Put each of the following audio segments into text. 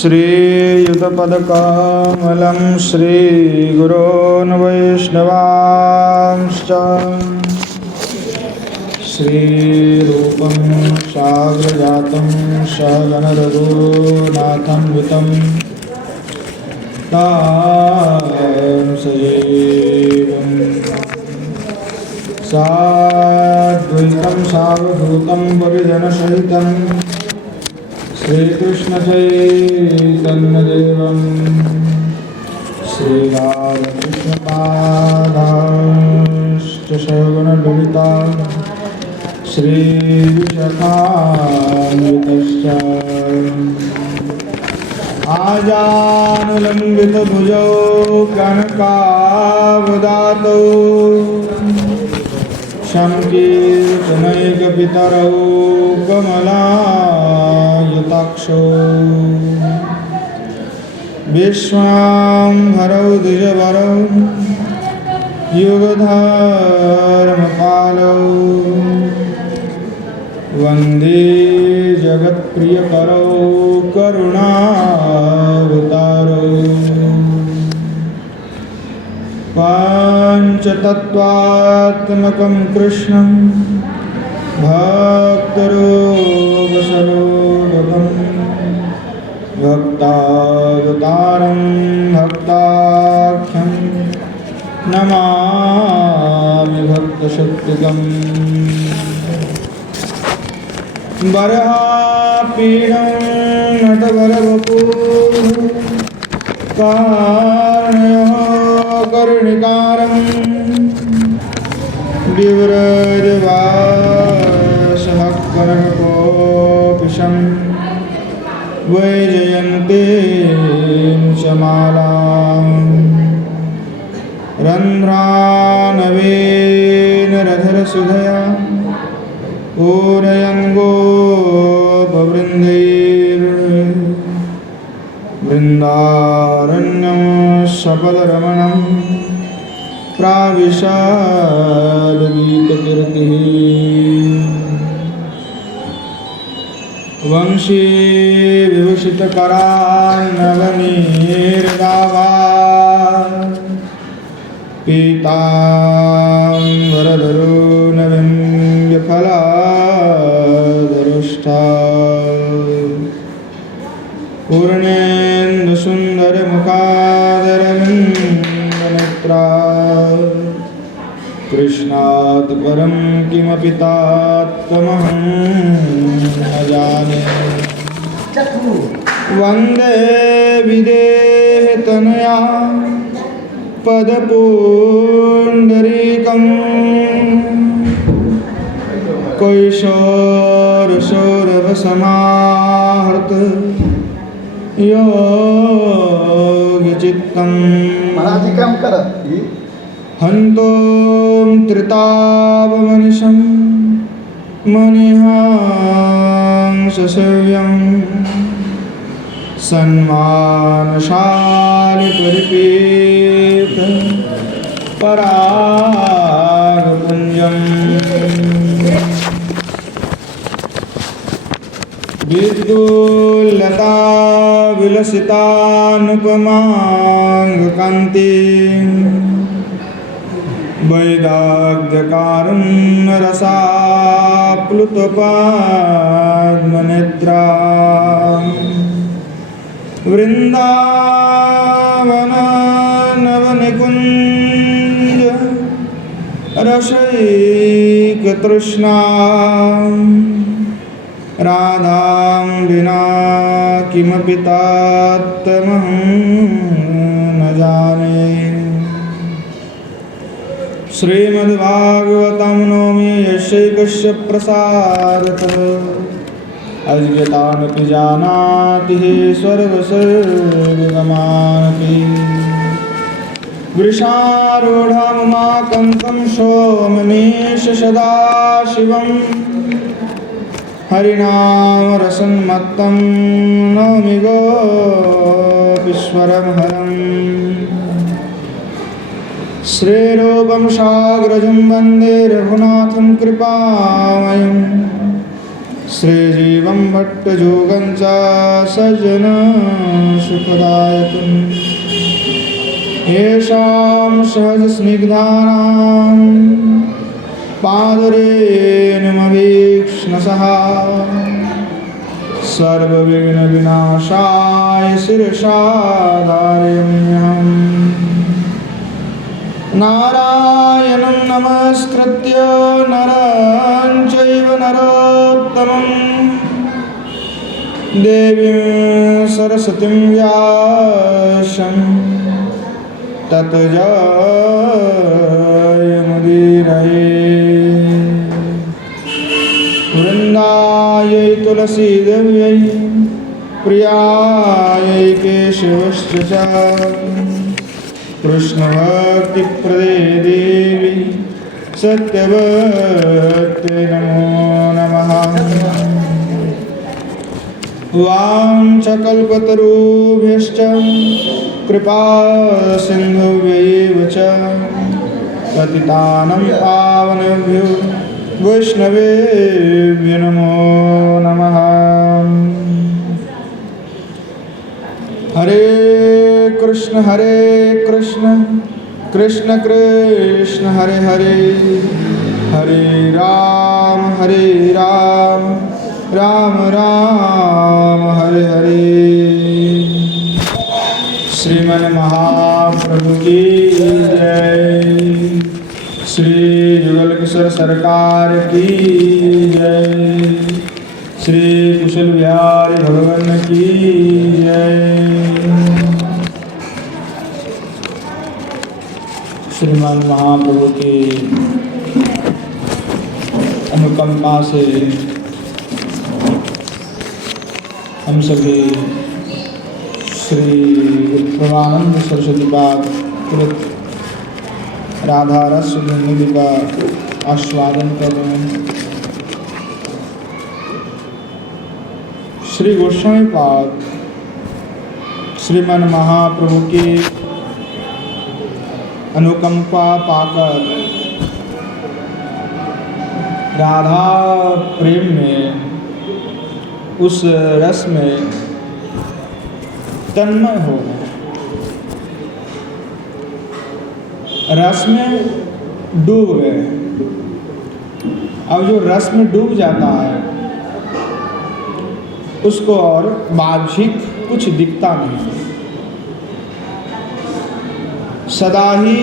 श्रीयुतपदकमलं श्रीगुरोन् वैष्णवांश्च श्रीरूपं साग्रजातं सहगणरघुनाथं वितं तं सजीवं साद्वैतं सावधूतं परिजनसहितं श्रीकृष्ण चैतन्यदेवं श्रीराधाकृष्णपादाश्च सगुणललिता श्रीविशाखान्वितश्च आजानुलम्बितभुजौ कनकावदातौ संकीर्तनैकपितरौ कमलायताक्षौ विश्वाम्भरौ द्विजवरौ युगधर्मपालौ वन्दे जगत्प्रियकरौ करुणावतारौ पाञ्चतत्त्वात्मकं कृष्णं भक्तरूपस्वरूपं भक्तावतारं भक्ताख्यं नमामि भक्तशक्तिकम् वराहपीठं नटवरवपुः कारुण्यः करुणिकारं विव्रजवासः कर्णकोऽपिशं वैजयन्तीं च मालां रन्ध्रानवेन रधरसुधया पूरयङ्गोपवृन्दैर्वृन्दारण्यं सफलरमणं प्राविशालगीतकीर्तिः वंशी विभूषितकरान्नवनीर्दाभा पीताम्बरधरोनविन्द्यफलाधरुष्ठा पूर्णेन्दुसुन्दरमुखादरविन्दनेत्रा कृष्णात् परं किमपि तात्त्वमहं न जाने वन्दे विदेहतनया पदपुण्डरीकं कैशोरसौरभसमाहृत योगचित्तं हन्तों त्रितावमनिशं मनिहांससेव्यं सन्मानशालि परिपीत परागपुञ्जम् विद्युल्लता विलसितानुपमाङ्गकान्तिं वैदाग्यकारुण्यरसाप्लुतपाद्मनेत्रा वृन्दावननवनिकुञ्ज रसैकतृष्णा राधां विना किमपि तात्त्वमहं न जाने श्रीमद्भागवतं नौमि यस्यैकस्य प्रसादतः अज्ञतानपि जानाति सर्वसर्गमानपि वृषारूढमुमाकन्तं सोमनीश सदाशिवं हरिनामरसन्मत्तं नौमि गोपीश्वरं हरम् श्रीरूपं साग्रजं वन्दे रघुनाथं कृपामयम् श्रीजीवं भट्टयोगं च सज्जन सुखदायकम् येषां सहजस्निग्धानां पादरेणुमभीक्ष्णसः सर्वविघ्नविनाशाय शिरसा धारयाम्यहम्। नारायणं नमस्कृत्य नरं चैव नरोत्तमं देवीं सरस्वतीं व्यासं ततो जयमुदीरये। वृन्दायै तुलसीदेव्यै प्रियायै केशवश्च च कृष्णभक्तिप्रदे देवी सत्यवत्यै नमो नमः। वाञ्छकल्पतरुभ्यश्च कृपा सिन्धुभ्यैव च पतितानं पावनेभ्यो वैष्णवेभ्यो नमो नमः। हरे कृष्ण कृष्ण कृष्ण हरे हरे, हरे राम राम राम हरे हरे। श्रीमन महाप्रभु की जय, श्री जुगल किशोर सरकार की जय, श्री कुशल बिहारी भगवान की जय। श्रीमान महाप्रभु की अनुकंपा से हम सभी श्री प्रभानंद सरस्वती पाद कृत राधा रस निधि का आस्वादन कर रहे हैं। श्री गोस्वामी पाद श्रीमान महाप्रभु की अनुकंपा पाकर राधा प्रेम में, उस रस में तन्मय हो गए, रस में डूब गए। अब जो रस में डूब जाता है उसको और बाह्यिक कुछ दिखता नहीं। सदा ही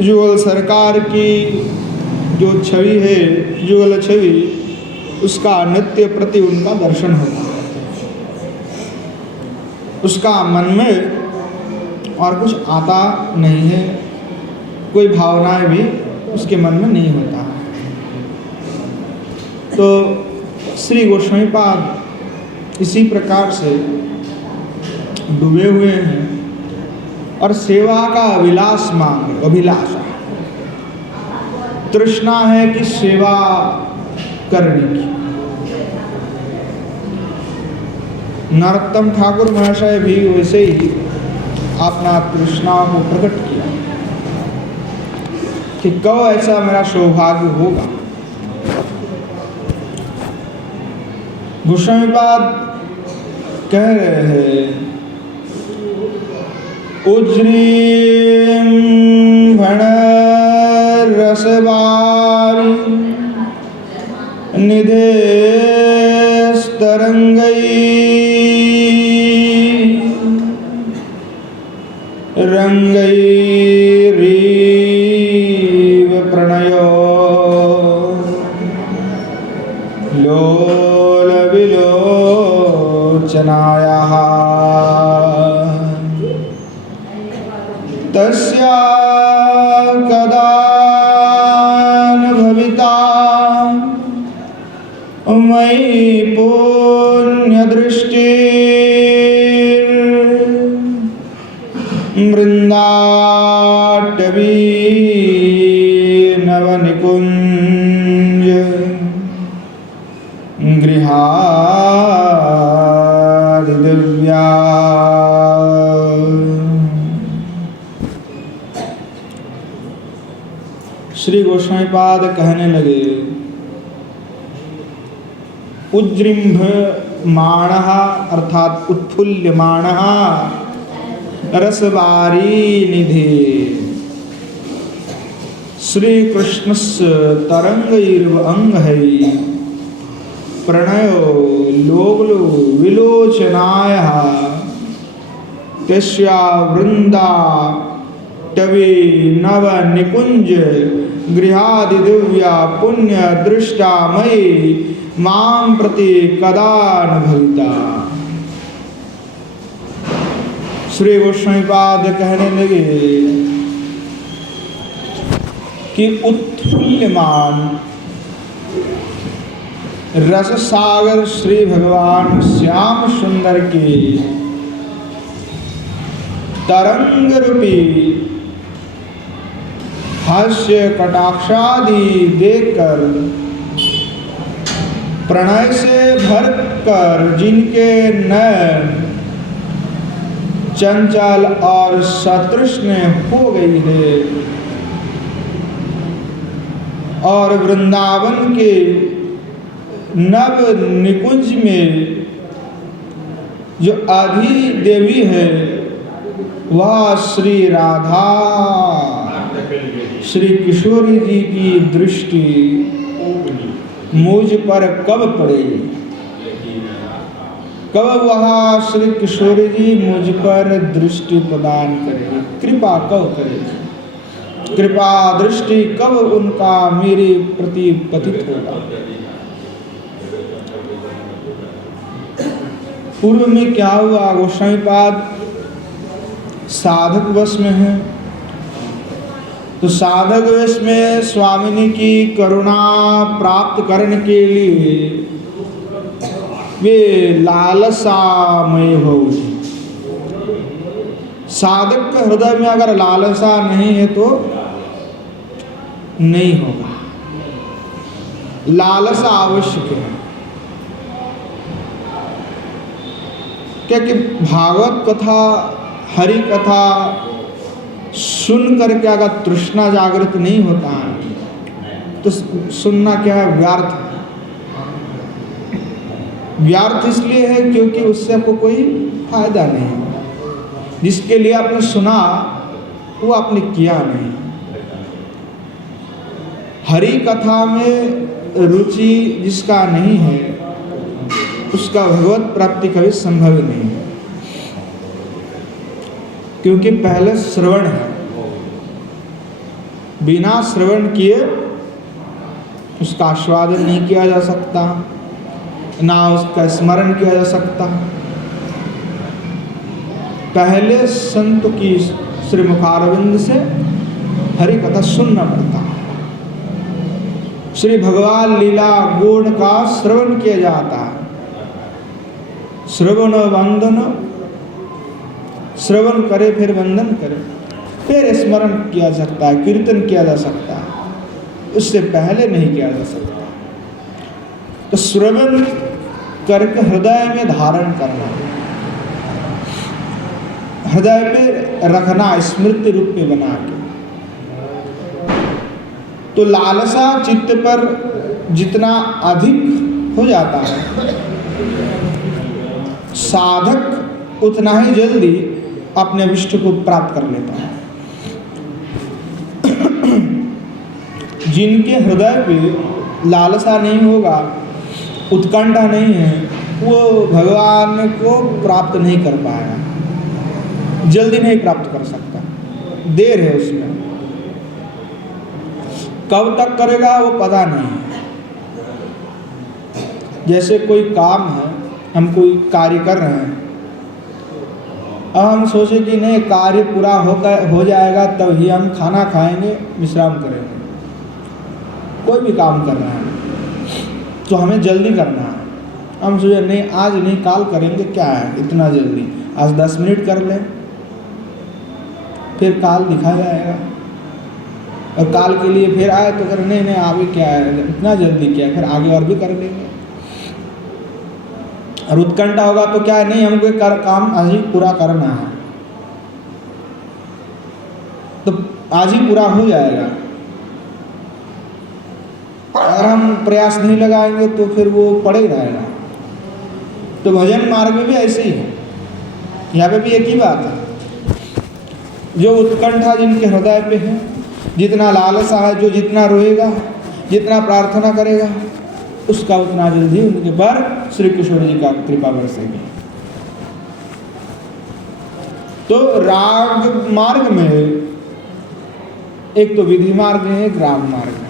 जुगल सरकार की जो छवि है, जुगल छवि, उसका नित्य प्रति उनका दर्शन होता है। उसका मन में और कुछ आता नहीं है, कोई भावनाएं भी उसके मन में नहीं होता। तो श्री गोस्वामी पाद इसी प्रकार से डूबे हुए हैं और सेवा का अभिलाष मांग, अभिलाषा, तृष्णा है कि सेवा करने की। नरोत्तम ठाकुर महाशय भी वैसे ही अपना तृष्णा को प्रकट किया कि कब ऐसा मेरा सौभाग्य होगा। गोस्वामी पाद कह रहे हैं, उज्रीं भणरसवारी निधेस्तरंगई रंगैरीव प्रणयो लोलविलोचनायाः तस्या कदा न भविता मयि पुण्यदृष्टि वृन्दाटवी नवनिकुञ्ज गृहादिव्या। श्री गोस्वामी पाद कहने लगे उज्जृंभमाणः अर्थात उत्फुल्यमाणः रसवारी निधे श्री कृष्णस्य तरंगैर्व अंगै प्रणयो लोगलो विलोचनायः तस्या वृंदा टवे नव निकुंज गृहादि दिव्या पुण्य दृष्टा मयि मां प्रति कदा न भविता। श्री गोस्वामीपाद कहने लगे कि उत्फुल्यमान रस सागर श्री भगवान श्याम सुंदर के तरंग रूपी हास्य कटाक्षादि देखकर प्रणय से भरकर जिनके नयन चंचल और सतृष्ण हो गई है और वृंदावन के नव निकुंज में जो आधी देवी है वह श्री राधा श्री किशोरी जी की दृष्टि मुझ पर कब पड़ेगी, कब वह श्री किशोरी जी मुझ पर दृष्टि प्रदान करेगी, कृपा कब करेगी, कृपा दृष्टि कब उनका मेरे प्रति पतित होगा। पूर्व में क्या हुआ, गोस्वामीपाद साधक वश में है तो साधक वश में स्वामिनी की करुणा प्राप्त करने के लिए वे लालसामय हो। साधक के हृदय में अगर लालसा नहीं है तो नहीं होगा, लालसा आवश्यक है। क्योंकि भागवत कथा हरि कथा सुन करके अगर तृष्णा जागृत नहीं होता है तो सुनना क्या है, व्यर्थ है। व्यर्थ इसलिए है क्योंकि उससे आपको कोई फायदा नहीं, जिसके लिए आपने सुना वो आपने किया नहीं। हरि कथा में रुचि जिसका नहीं है उसका भगवत प्राप्ति कभी संभव नहीं है, क्योंकि पहले श्रवण है। बिना श्रवण किए उसका आस्वादन नहीं किया जा सकता, ना उसका स्मरण किया जा सकता। पहले संत की श्री मुखारविंद से हरि कथा सुनना पड़ता, श्री भगवान लीला गुण का श्रवण किया जाता है। श्रवण वंदन, श्रवण करे फिर वंदन करे, फिर स्मरण किया जा सकता है, कीर्तन किया जा सकता है, उससे पहले नहीं किया जा सकता। तो श्रवण करके हृदय में धारण करना, हृदय पे रखना, स्मृति रूप में बना के। तो लालसा चित्त पर जितना अधिक हो जाता है साधक उतना ही जल्दी अपने अभिष्ट को प्राप्त कर लेता है। जिनके हृदय पे लालसा नहीं होगा, उत्कंठा नहीं है, वो भगवान को प्राप्त नहीं कर पाएगा, जल्दी नहीं प्राप्त कर सकता, देर है उसमें। कब तक करेगा वो पता नहीं। जैसे कोई काम है, हम कोई कार्य कर रहे हैं, अब हम सोचे कि नहीं कार्य पूरा हो जाएगा तब ही हम खाना खाएंगे, विश्राम करेंगे। कोई भी काम कर रहे हैं तो हमें जल्दी करना है, हम सोचे नहीं आज नहीं काल करेंगे, क्या है इतना जल्दी, आज 10 मिनट कर लें फिर काल दिखा जाएगा। और काल के लिए फिर आए तो कर नहीं आगे क्या है, इतना जल्दी क्या है, फिर आगे और भी कर लेंगे। और उत्कंठा होगा तो क्या है, नहीं हमको काम आज ही पूरा करना है, तो आज ही पूरा हो जाएगा। अगर हम प्रयास नहीं लगाएंगे तो फिर वो पड़े ही रहेगा। तो भजन मार्ग में भी ऐसे ही है, यहाँ पे भी एक ही बात है। जो उत्कंठा जिनके हृदय पे है, जितना लालसा है, जो जितना रोएगा, जितना प्रार्थना करेगा, उसका उतना जल्दी उनके पर श्री किशोर जी का कृपा बरसेगी। तो राग मार्ग में एक तो विधि मार्ग है, एक राग मार्ग है।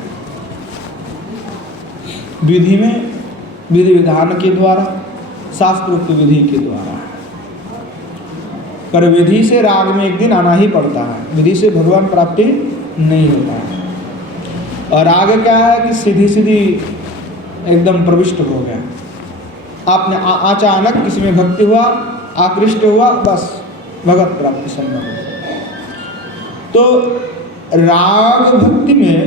विधि में विधि विधान के द्वारा, शास्त्रोक्त विधि के द्वारा, पर विधि से राग में एक दिन आना ही पड़ता है। विधि से भगवान प्राप्ति नहीं होता है। और राग क्या है कि सीधी सीधी एकदम प्रविष्ट हो गया, आपने अचानक किसी में भक्ति हुआ, आकृष्ट हुआ, बस भगवत प्राप्ति संभव हो। तो राग भक्ति में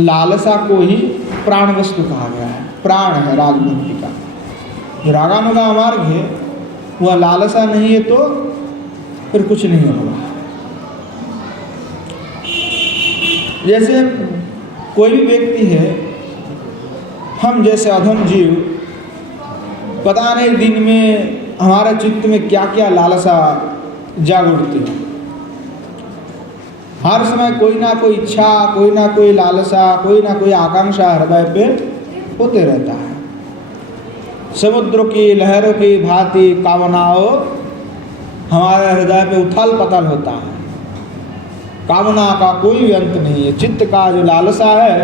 लालसा को ही प्राण वस्तु कहा गया है, प्राण है राग भक्ति का। जो रागानुगा मार्ग है वह लालसा नहीं है तो फिर कुछ नहीं होगा। जैसे कोई भी व्यक्ति है, हम जैसे अधम जीव, पता नहीं दिन में हमारे चित्त में क्या क्या लालसा जाग उठती है। हर समय कोई ना कोई इच्छा, कोई ना कोई लालसा, कोई ना कोई आकांक्षा हृदय पे होते रहता है। समुद्र की लहरों की भांति कामनाओं हमारे हृदय पे उथल पथल होता है। कामना का कोई भी अंत नहीं है। चित्त का जो लालसा है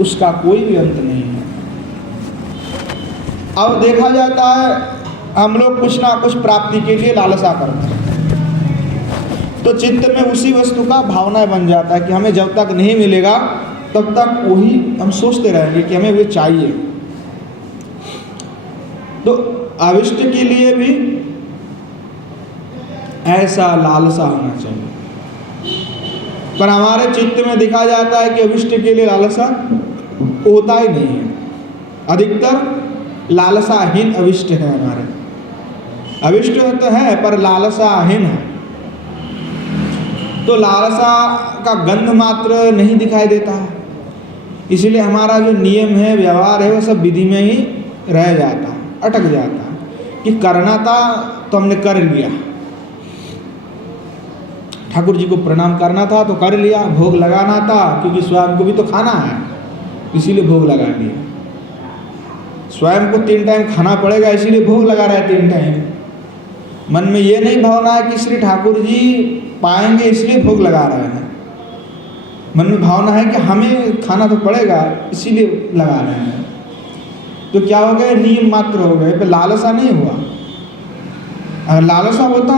उसका कोई भी अंत नहीं है। अब देखा जाता है हम लोग कुछ ना कुछ प्राप्ति के लिए लालसा करते हैं, तो चित्त में उसी वस्तु का भावना बन जाता है कि हमें जब तक नहीं मिलेगा तब तक वही हम सोचते रहेंगे कि हमें वो चाहिए। तो अविष्ट के लिए भी ऐसा लालसा होना चाहिए, पर हमारे चित्त में दिखा जाता है कि अविष्ट के लिए लालसा होता ही नहीं है। अधिकतर लालसाहीन अविष्ट है हमारे। अविष्ट तो है पर लालसाहीन है। तो लालसा का गंध मात्र नहीं दिखाई देता है, इसलिए हमारा जो नियम है, व्यवहार है, वो सब विधि में ही रह जाता है, अटक जाता है कि करना था तो हमने कर लिया। ठाकुर जी को प्रणाम करना था तो कर लिया, भोग लगाना था क्योंकि स्वयं को भी तो खाना है, इसीलिए भोग लगा लिया। स्वयं को 3 टाइम खाना पड़ेगा इसीलिए भोग लगा रहा है 3 टाइम। मन में ये नहीं भावना है कि श्री ठाकुर जी पाएंगे इसलिए भोग लगा रहे हैं। मन में भावना है कि हमें खाना तो पड़ेगा इसीलिए लगा रहे हैं। तो क्या हो गए, नियम मात्र हो गए, पर लालसा नहीं हुआ। अगर लालसा होता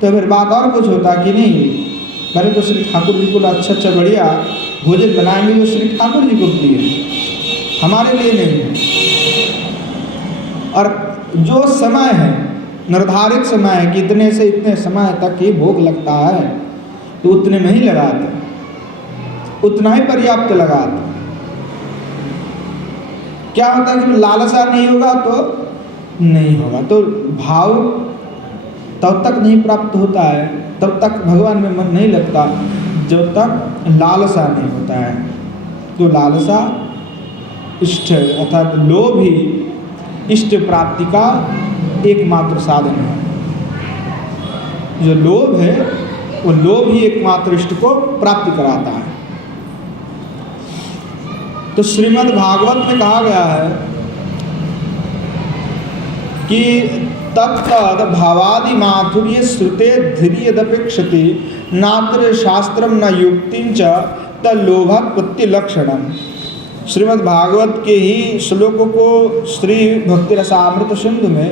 तो फिर बात और कुछ होता कि नहीं, पहले तो श्री ठाकुर जी को अच्छा बढ़िया भोजन बनाएंगे जो श्री ठाकुर जी को प्रिय है, हमारे लिए नहीं है। और जो समय है, निर्धारित समय है कि इतने से इतने समय तक ही भोग लगता है, तो उतने में ही लगाते, उतना ही पर्याप्त लगाते। क्या होता है कि लालसा नहीं होगा तो नहीं होगा, तो भाव तब तक नहीं प्राप्त होता है, तब तक भगवान में मन नहीं लगता जब तक लालसा नहीं होता है। तो लालसा इष्ट अर्थात लोभ ही इष्ट प्राप्ति का एकमात्र साधन है। जो लोभ है वो लोभ ही एकमात्र इष्ट को प्राप्त कराता है। तो श्रीमद् भागवत में कहा गया है कि तत्तद भावादि माधुर्य श्रुते धीर्यदपेक्षति नात्र शास्त्रम न युक्तिं च तल्लोभात्पत्ति लक्षणम। श्रीमद् भागवत के ही श्लोकों को श्री भक्ति रसामृत सिंधु में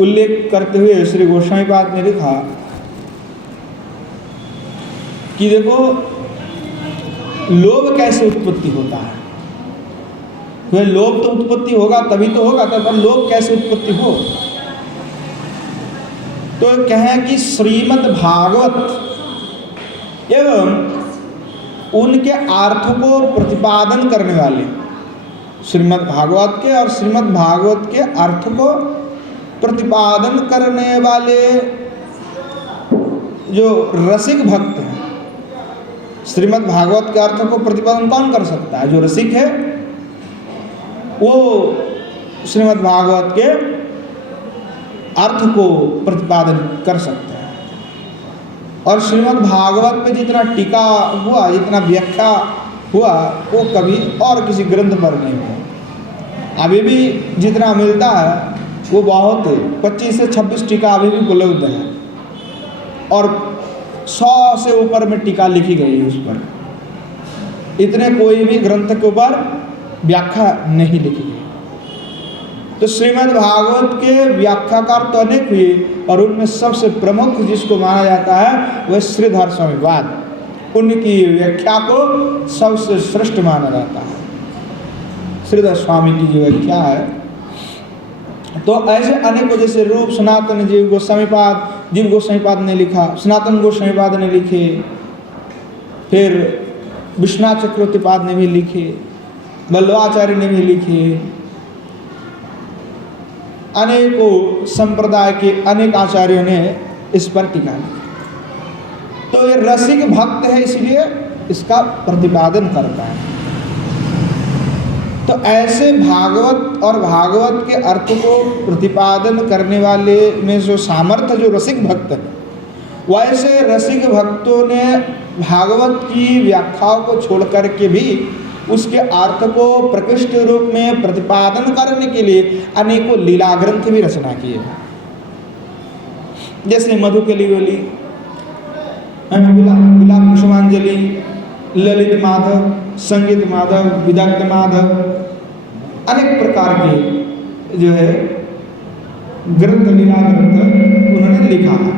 उल्लेख करते हुए श्री गोस्वामीपाद ने लिखा कि देखो लोभ कैसे उत्पत्ति होता है। वह लोभ तो उत्पत्ति होगा तभी तो होगा, तब लोभ कैसे उत्पत्ति हो। तो कहें कि श्रीमद् भागवत एवं उनके अर्थ को प्रतिपादन करने वाले, श्रीमद् भागवत के और श्रीमद् भागवत के अर्थ को प्रतिपादन करने वाले जो रसिक भक्त हैं, श्रीमद् भागवत के अर्थ को प्रतिपादन कौन कर सकता है? जो रसिक है वो श्रीमद् भागवत के अर्थ को प्रतिपादन कर सकता है। और श्रीमद् भागवत पे जितना टीका हुआ, जितना व्याख्या हुआ, वो कभी और किसी ग्रंथ पर नहीं हुआ। अभी भी जितना मिलता है वो बहुत 25 से 26 टीका अभी भी उपलब्ध है, और 100 से ऊपर में टीका लिखी गई है उस पर। इतने कोई भी ग्रंथ के ऊपर व्याख्या नहीं लिखी गई। तो श्रीमद् भागवत के व्याख्याकार तो अनेक हुए, और उनमें सबसे प्रमुख जिसको माना जाता है वह श्रीधर स्वामीपाद। उनकी व्याख्या को सबसे श्रेष्ठ माना जाता है। श्रीधर स्वामी की जो व्याख्या है, तो ऐसे अनेकों, जैसे रूप सनातन जीव गोस्वामीपाद, जीव गोस्वामीपाद ने लिखा, सनातन गोस्वामीपाद ने लिखे, फिर विश्वनाथ चक्रवर्तीपाद ने भी लिखे, वल्लभाचार्य ने भी लिखे, अनेकों संप्रदाय के अनेक आचार्यों ने इस पर टीका लिखी। तो ये रसिक भक्त है, इसलिए इसका प्रतिपादन करता है। तो ऐसे भागवत और भागवत के अर्थ को प्रतिपादन करने वाले में जो सामर्थ्य, जो रसिक भक्त है, वैसे रसिक भक्तों ने भागवत की व्याख्याओं को छोड़ करके भी उसके अर्थ को प्रकृष्ट रूप में प्रतिपादन करने के लिए अनेकों लीला ग्रंथ भी रचना किए, जैसे मधुकलिवली, विलाप कुसुमांजलि, ललित माधव, संगीत माधव, विदग्ध माधव, अनेक प्रकार के जो है ग्रंथ, लीला ग्रंथ उन्होंने लिखा है।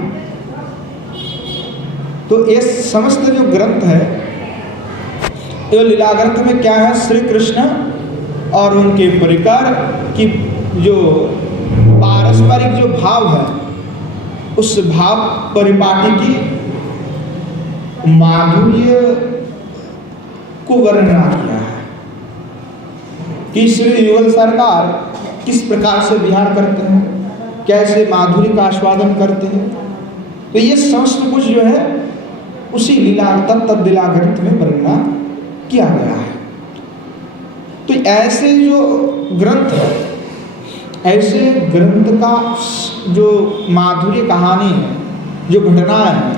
तो ये समस्त जो ग्रंथ है, ये लीला ग्रंथ में क्या है, श्री कृष्ण और उनके परिकर की जो पारस्परिक जो भाव है, उस भाव परिपाटी की माधुर्य को वर्णना किया है कि श्री युगल सरकार किस प्रकार से विहार करते हैं, कैसे माधुर्य का आस्वादन करते हैं। तो ये समस्त कुछ जो है उसी लीला तत्त लीला ग्रंथ में वर्णना किया गया है। तो ऐसे जो ग्रंथ है, ऐसे ग्रंथ का जो माधुर्य कहानी है, जो घटनाएं हैं,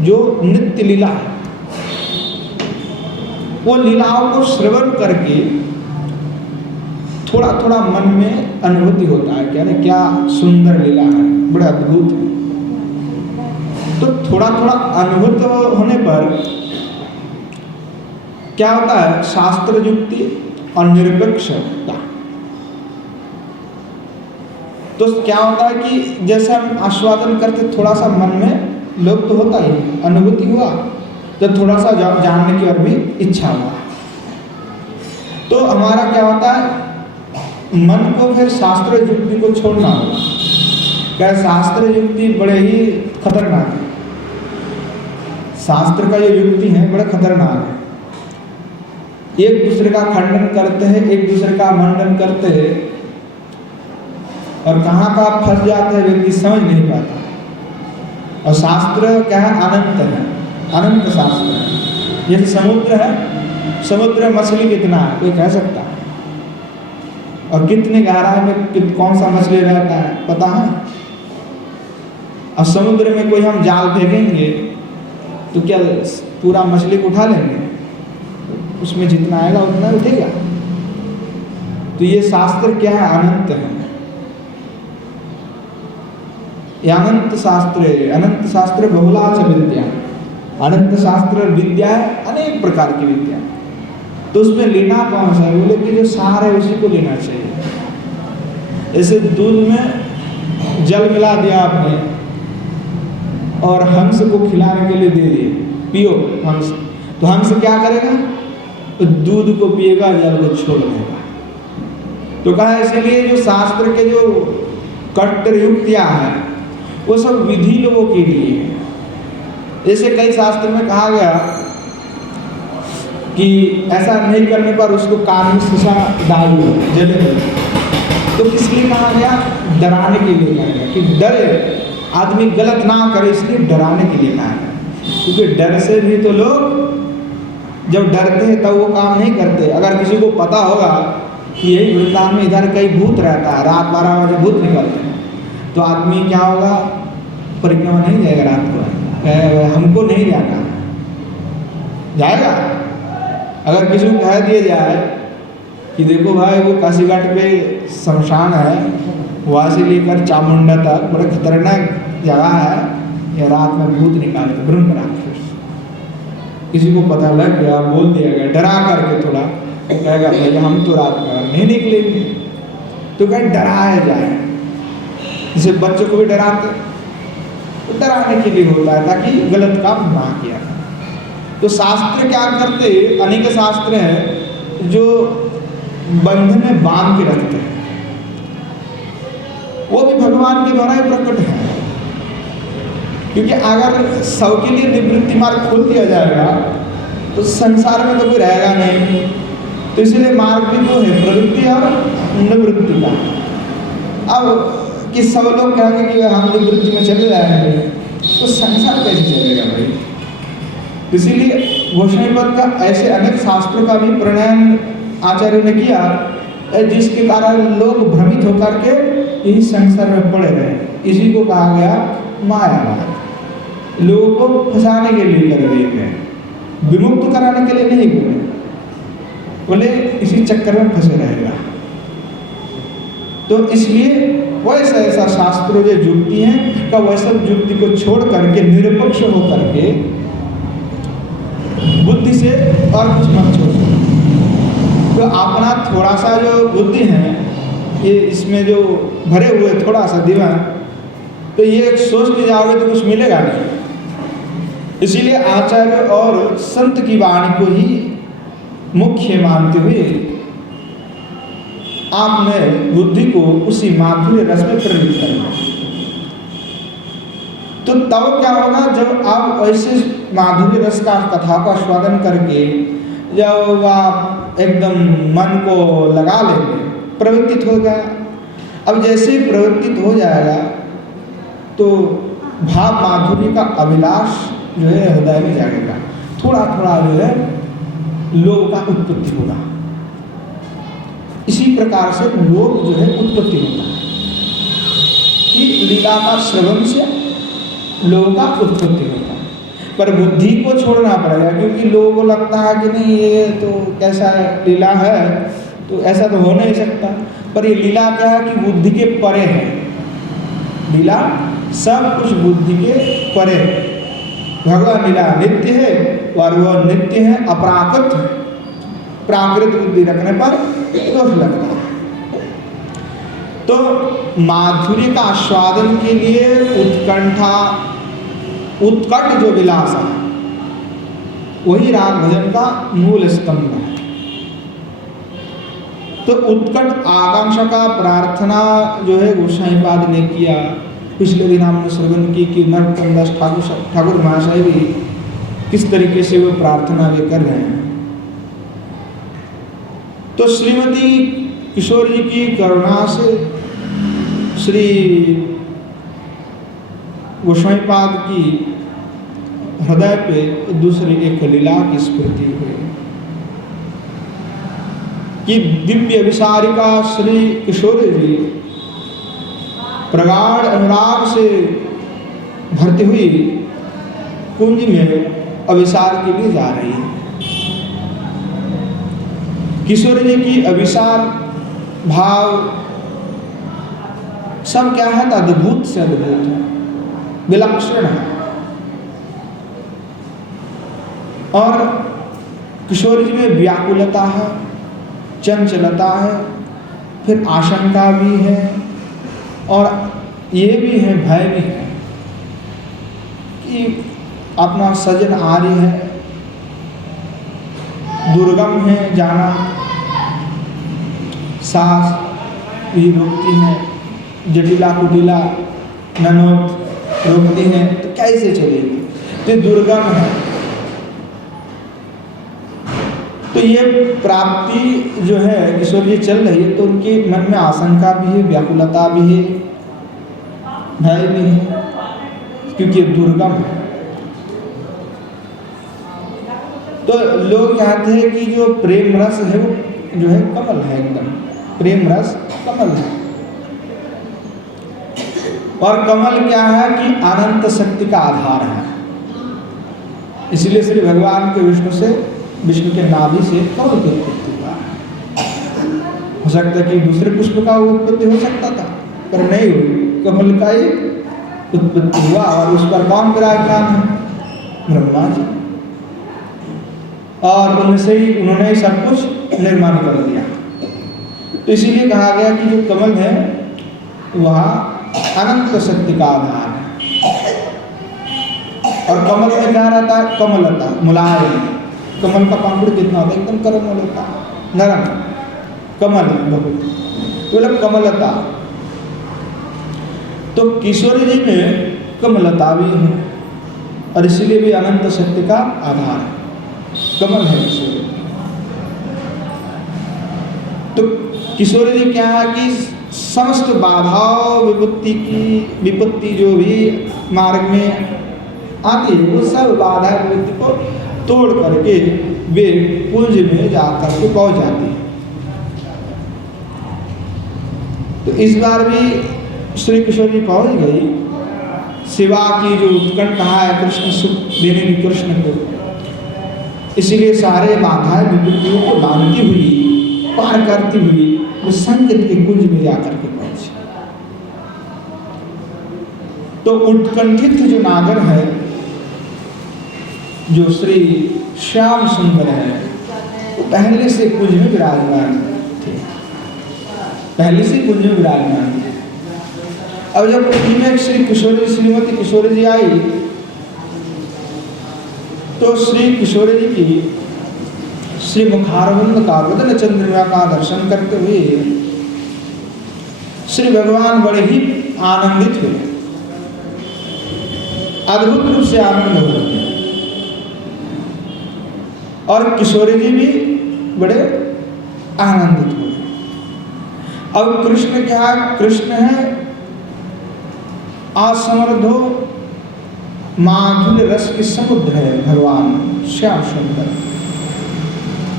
जो नित्य लीला है, वो लीलाओं को श्रवण करके थोड़ा थोड़ा मन में अनुभूति होता है, क्या क्या सुंदर लीला है, बड़ा अद्भुत है। तो थोड़ा थोड़ा अनुभूत होने पर क्या होता है, शास्त्र युक्ति और निरपेक्षता। तो क्या होता है कि जैसे हम आस्वादन करते, थोड़ा सा मन में लोभ तो होता ही, अनुभूति हुआ, तो थोड़ा सा जानने की और भी इच्छा हुआ, तो हमारा क्या होता है, मन को फिर शास्त्र युक्ति को छोड़ना होगा। क्या शास्त्र युक्ति बड़े ही खतरनाक है। शास्त्र का जो युक्ति है बड़ा खतरनाक है। एक दूसरे का खंडन करते हैं, एक दूसरे का मंडन करते हैं, और कहाँ का फंस जाते हैं व्यक्ति समझ नहीं पाता। और शास्त्र क्या है, अनंत है, अनंत शास्त्र है। जैसे समुद्र है, समुद्र में मछली कितना है कोई कह सकता है, और कितने गहराई में कौन सा मछली रहता है पता है। और समुद्र में कोई हम जाल फेंकेंगे तो क्या पूरा मछली को उठा लेंगे, उसमें जितना आएगा उतना उठेगा। तो ये शास्त्र क्या है, अनंत है, ये अनंत शास्त्र है। अनंत शास्त्र बहुलाच विद्या, अनंत शास्त्र विद्या है, अनेक प्रकार की विद्या। तो उसमें लेना कौन सा है, बोले कि जो सार है उसी को लेना चाहिए। जैसे दूध में जल मिला दिया आपने और हंस को खिलाने के लिए दे दिए, पियो हंस, तो हंस क्या करेगा, तो दूध को पिएगा, जल को छोड़ देगा। तो कहा इसलिए जो शास्त्र के जो कट्टर युक्तियां हैं वो सब विधि लोगों के लिए है। जैसे कई शास्त्र में कहा गया कि ऐसा नहीं करने पर उसको कान में शीशा डाल दो, जले। तो किस लिए कहा गया, डराने के लिए कहा गया कि डरे आदमी गलत ना करे, इसलिए डराने के लिए कहा गया। क्योंकि डर से भी तो लोग जब डरते हैं तब वो काम नहीं करते। अगर किसी को पता होगा कि यही वृंदावन में इधर कहीं भूत रहता है, रात 12 बजे भूत निकलते हैं, तो आदमी क्या होगा, परिक्रमा नहीं जाएगा रात को, हमको नहीं जाना, जाएगा। अगर किसी को कह दिया जाए कि देखो भाई वो काशीघाट पे शमशान है, वहाँ से लेकर चामुंडा तक बड़ा खतरनाक जगह है, या रात में भूत निकालते ब्रह्म राक्षस, किसी को पता लग गया, बोल दिया गया डरा करके थोड़ा, तो कहेगा भैया हम तो रात में नहीं निकलेंगे, तो कहे डराया जाए। जैसे बच्चों को भी डराते, तो डराने के लिए होता है ताकि गलत काम ना किया। तो शास्त्र क्या करते, अनेक शास्त्र है जो बंधन में बांध के रखते हैं, वो भी भगवान के द्वारा ही प्रकट है। क्योंकि अगर सब के लिए निवृत्ति मार्ग खोल दिया जाएगा तो संसार में तो कोई रहेगा नहीं, तो इसलिए मार्ग भी दो है, प्रवृत्ति और निवृत्ति का। अब कि सब लोग कहेंगे कि हम निवृत्ति में चले जाएंगे, तो संसार कैसे चलेगा भाई। इसीलिए गोस्वामी पद का ऐसे अनेक शास्त्रों का भी प्रणयन आचार्य ने किया, जिसके कारण लोग भ्रमित होकर के यही संसार में पड़े रहे। इसी को कहा गया मायावाद। लोगों को फंसाने के लिए कर दिए गए, विमुक्त कराने के लिए नहीं बोले इसी चक्कर में फंसे रहेगा। तो इसलिए वैसा ऐसा शास्त्रों जो युक्ति हैं का वैसा युक्ति को छोड़ करके निरपेक्ष होकर के बुद्धि से और कुछ मत छोड़ो। तो अपना थोड़ा सा जो बुद्धि है, ये इसमें जो भरे हुए थोड़ा सा दीवान, तो ये सोच के जाओगे तो कुछ मिलेगा नहीं। इसीलिए आचार्य और संत की वाणी को ही मुख्य मानते हुए आपने बुद्धि को उसी माधुर्य रस में प्रेरित करना। तो तब क्या होगा, जब आप ऐसे माधुर्य रस का कथा का स्वादन करके जब आप एकदम मन को लगा लेंगे, प्रवृत्तित हो गया। अब जैसे ही प्रवृत्तित हो जाएगा तो भाव माधुर्य का अभिलाष जो है हृदय में जागेगा, थोड़ा थोड़ा जो है लोभ का उत्पत्ति होगा। इसी प्रकार से लोभ जो है उत्पत्ति होता है कि लीला का श्रवण से लोभ का उत्पत्ति होता है। पर बुद्धि को छोड़ना पड़ेगा, क्योंकि लोगों को लगता है कि नहीं ये तो कैसा लीला है, तो ऐसा तो हो नहीं सकता। पर ये लीला क्या है कि बुद्धि के परे है, लीला सब कुछ बुद्धि के परे है। भगवान लीला नित्य है और वह नित्य है, अपराकृत है। प्राकृत बुद्धि रखने पर दोष लगता है। तो माधुर्य का आस्वादन के लिए उत्कट जो विलास है वही राग भजन का मूल स्तंभ है। तो उत्कट आकांक्षा का प्रार्थना जो है गोसाई पाद ने किया। पिछले दिन हमने श्रवण की कि नरोत्तम दास ठाकुर महाशय भी किस तरीके से वो प्रार्थना वे कर रहे हैं। तो श्रीमती किशोर जी की करुणा से श्री गोस्वामी पाद की हृदय पे दूसरी एक लीला की स्मृति हुई कि दिव्य विसारिका श्री किशोर जी प्रगाढ़ अनुराग से भरती हुई कुंज में अभिसार के लिए जा रही है। किशोर जी की अभिसार भाव सब क्या है, अद्भुत से अद्भुत है, विलक्षण है। और किशोर जी में व्याकुलता है, चंचलता है, फिर आशंका भी है और ये भी है, भय भी है कि अपना सजन आर्य है, दुर्गम है जाना, सास भी रोकती है, जटिला कुटिला ननद रोकती है, तो कैसे चलेगी, तो दुर्गम है। तो ये प्राप्ति जो है किशोर जी चल रही है, तो उनके मन में आशंका भी है, व्याकुलता भी है, भय भी है, क्योंकि दुर्गम है। तो लोग कहते हैं कि जो प्रेम रस है वो जो है कमल है, एकदम प्रेम रस कमल है। और कमल क्या है कि अनंत शक्ति का आधार है। इसलिए श्री भगवान के विष्णु के नाभि से कमल की उत्पत्ति हुआ है। हो सकता है कि दूसरे पुष्प का उत्पत्ति हो सकता था, पर नहीं हुई, कमल का ही उत्पत्ति हुआ। और उस पर कौन विराजमान है? ब्रह्मा जी। और उनसे ही उन्होंने सब कुछ निर्माण कर दिया। तो इसीलिए कहा गया कि जो कमल है वह अनंत शक्ति का आधार है। और कमल में क्या रहता है? कमलता, मुलायम। कमल का पंखुड़ कितना होता है? एकदम कोमल होता है, नरम। कमल बहुत, मतलब कमलता। तो किशोरी जी में कमलता भी है और इसीलिए भी अनंत शक्ति का आधार है, कमल है किशोरी। तो किशोरी जी क्या है कि समस्त बाधाओं विपत्ति जो भी मार्ग में आती है वो सब बाधा विपत्ति को तोड़ करके वे पुंज में जाकर के पहुंच जाती है। तो इस बार भी श्री किशोरी पहुंच गई। शिवा की जो उत्कंठा है कृष्ण सुख देने की कृष्ण को, इसीलिए सारे बाधाएं विपत्तियों को लांघती हुई, पार करती हुई वो संकेत के कुंज में जाकर के पहुंची। तो उत्कंठित जो नागर है, जो श्री श्याम सुंदर है, वो पहले से कुंज में विराजमान थे, पहले से कुंज में विराजमान थे। अब जब में श्री किशोरी श्रीमती किशोरी जी आई तो श्री किशोरी जी की श्री मुखारविंद का वदन चंद्रिमा का दर्शन करते हुए श्री भगवान बड़े ही आनंदित हुए, अद्भुत रूप से आनंद हुए। और किशोरी जी भी बड़े आनंदित हुए। अब कृष्ण क्या? कृष्ण है असमर्धो माधुर्य रस के समुद्र है भगवान श्याम सुंदर।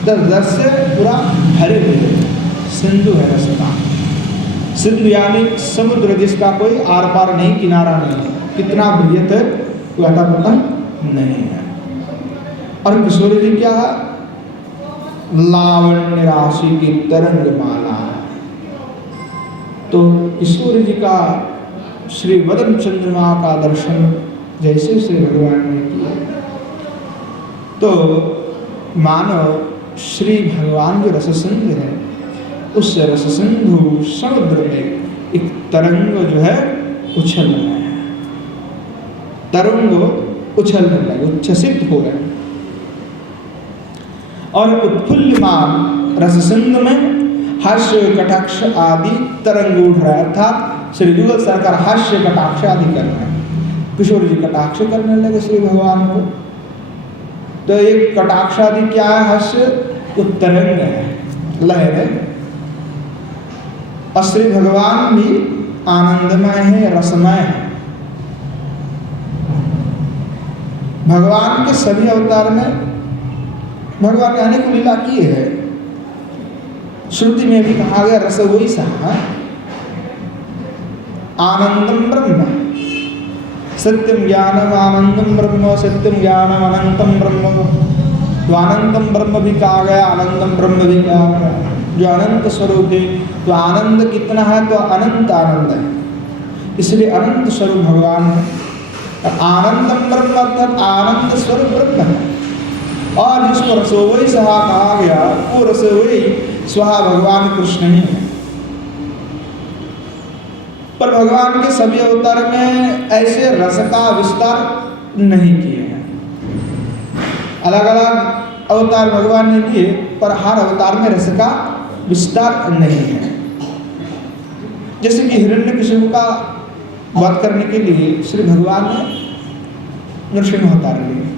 दस से पूरा भरे हुए सिंधु है रस का। सिंधु यानी समुद्र जिसका कोई आर पार नहीं, किनारा नहीं, कितना बृहत है पता नहीं है। और किशोरी जी क्या है? लावण्य राशि की तरंग माला। तो किशोरी जी का श्री वदन चंद्रमा का दर्शन जैसे श्री भगवान ने किया तो मानो श्री भगवान जो रस सिंधु है उस रस सिंधु समुद्र में एक तरंग जो है उछल रहा है, तरंग उछल रहा है, उच्छ्वसित हो रहे हैं। और उत्फुल्यमान रस सिंधु में हास्य कटाक्ष आदि तरंग उठ रहा है, अर्थात श्री युगल सरकार हास्य कटाक्ष आदि कर रहे हैं। किशोर जी कटाक्ष करने लगे श्री भगवान को। तो एक कटाक्ष आदि क्या है? हास्य तरंग है, लहर है। और श्री भगवान भी आनंदमय है, रसमय है। भगवान के सभी अवतार में भगवान ने अनेक लीला की है। श्रुति में भी कहा गया रस वही सा आनंदम ब्रह्म, सत्यम ज्ञानम आनंदम ब्रह्म, सत्यम ज्ञानम अनंतम ब्रह्म। तो अनंतम ब्रह्म भी कहा गया, आनंदम ब्रह्म भी कहा गया, जो अनंत स्वरूप है। तो आनंद कितना है? तो अनंत आनंद है, इसलिए अनंत स्वरूप भगवान है। आनंदम ब्रह्म अर्थात आनंद स्वरूप ब्रह्म है। और जिसको रसोवई सहा कहा गया वो रसोवई स्वाहा भगवान कृष्ण ही है। पर भगवान के सभी अवतार में ऐसे रस का विस्तार नहीं किए हैं। अलग अलग अवतार भगवान ने किए पर हर अवतार में रस का विस्तार नहीं है। जैसे कि हिरण्यकशिपु का वध करने के लिए श्री भगवान ने नृसिंह अवतार लिए।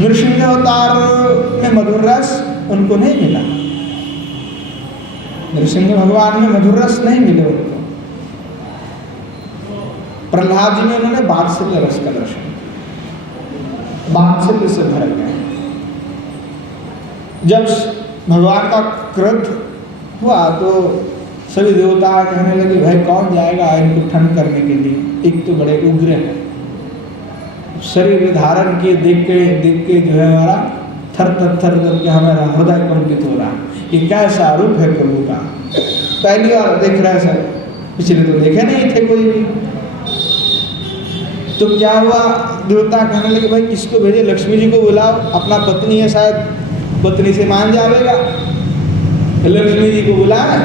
नृसिंह अवतार में मधुर रस उनको नहीं मिला, नृसिंह भगवान में मधुर रस नहीं मिले उनको। प्रहलाद जी में उन्होंने वात्सल्य रस का दर्शन, वात्सल्य से भर गए। जब भगवान का क्रोध हुआ तो सभी देवता कहने लगे भाई कौन जाएगा इनको ठंड करने के लिए, एक तो बड़े उग्र है, शरीर धारण किए देख के जो है हमारा थर करके हमारा हृदय कंपित हो रहा। ये कैसा रूप है प्रभु का, पहली बार देख रहे हैं सर, पिछले तो देखे नहीं थे कोई भी। तो क्या हुआ, देवता कहने लगे भाई किसको भेजे, लक्ष्मी जी को बुलाओ, अपना पत्नी है शायद पत्नी से मान जाएगा। लक्ष्मी जी को बुलाए,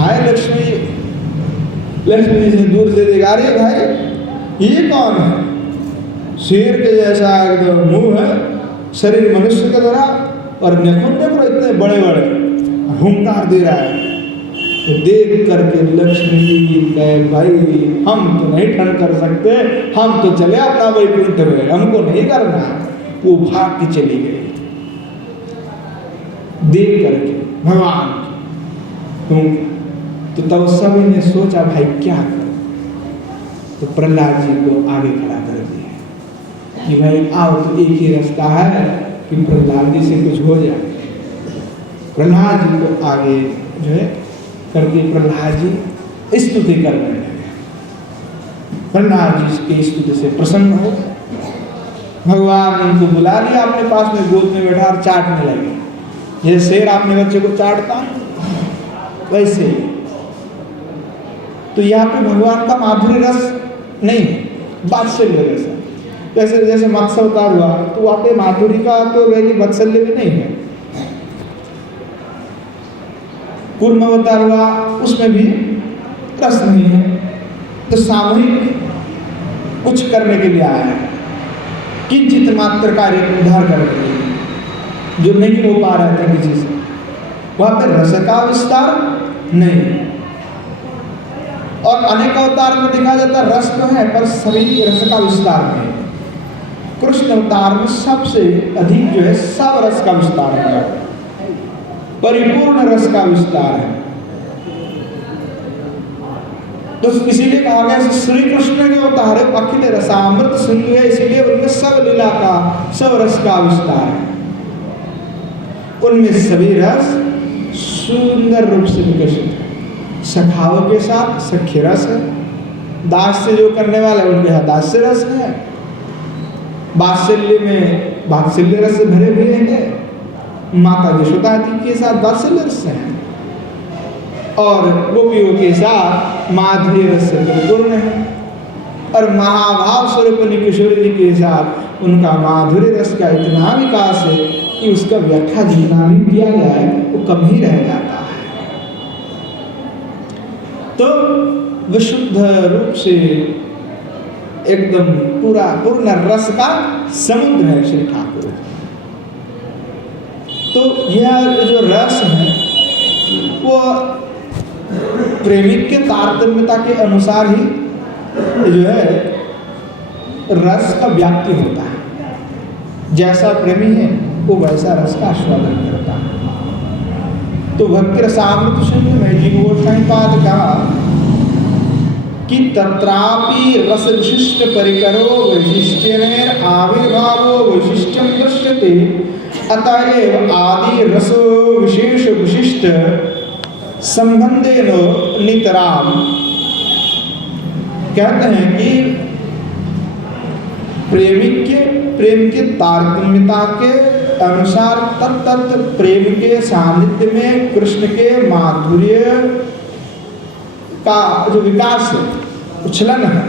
आए लक्ष्मी जी से दूर से देखा, अरे भाई ये कौन है, शेर के जैसा एकदम मुंह है, शरीर मनुष्य के तरह और नखुन देखो इतने बड़े बड़े, हुंकार दे रहा है। तो देख करके लक्ष्मी जी कहे भाई हम तो नहीं ठंड कर सकते, हम तो चले अपना वैकुंठ में, हमको नहीं करना। वो भाग के चली गई देख करके भगवान। तो तब सभी ने सोचा भाई क्या कर, तो प्रहलाद जी को आगे खड़ा कर दिया कि भाई आओ, तो एक ही रास्ता है कि प्रहलाद जी से कुछ हो जाए। प्रहलाद जी को आगे जो है करके प्रहलाद जी स्तुति करने लगे। प्रहलाद जी की स्तुति से प्रसन्न हो, भगवान उनको बुला लिया अपने पास में, गोद में बैठा और चाटने लगे। जैसे शेर अपने बच्चे को चाटता वैसे। तो यहाँ पे भगवान का माधुर्य रस नहीं, वात्सल्य रस है। जैसे जैसे मत्स्य अवतार हुआ तो वहाँ पे माधुर्य का तो वैसे वात्सल्य भी नहीं है। कूर्म अवतार हुआ उसमें भी रस नहीं है। तो सामूहिक कुछ करने के लिए आया है, किंचित मात्र कार्य उद्धार करने के लिए जो नहीं हो पा रहा था किसी से, वहां पे रस का विस्तार नहीं। और अनेक अवतार में देखा जाता है रस तो है पर सभी रस का विस्तार नहीं। कृष्ण अवतार में सबसे अधिक जो है सब रस का विस्तार है, परिपूर्ण रस का विस्तार है। तो इसीलिए कहा गया श्री कृष्ण के अवतार अखिल रसामृत सिंधु है, इसीलिए उनमें सब लीला का सब रस का विस्तार है। उनमें सभी रस सुंदर रूप से विकसित है। सखाओं के साथ सख्य रस है, दास से जो करने वाला है उनके यहाँ दास्य रस है, वात्सल्य में वात्सल्य रस से भरे हुए हैं। माता यशोदा जी के साथ वात्सल्य रस है और गोपियों के साथ माधुर्य रस से परिपूर्ण है। और महाभाव स्वरूप किशोर जी के साथ उनका माधुर्य रस का इतना विकास है कि उसका व्याख्या जितना भी किया जाए वो कम ही रह जाता है। तो विशुद्ध रूप से एकदम पूर्ण रस का समुद्र है श्री ठाकुर। तो यह जो रस है वो प्रेमिक के तारतम्यता के अनुसार ही जो है रस का व्याप्ति होता है। जैसा प्रेमी है वो वैसा रस का आस्वादन करता है। तो भक्ति रसामृत सिंधु में जी गोस्वामीपाद कहा कि तत्रापि रस विशिष्ट परिकरो वैशिष्ट्येन आविर्भावो वैशिष्ट्यं दृश्यते, अतएव आदि रसो विशेष विशिष्ट संबंधेन नितराम। कहते हैं कि प्रेम के तारतम्यता के अनुसार तत्त प्रेम के सानिध्य में कृष्ण के माधुर्य का जो विकास है, उछलन है,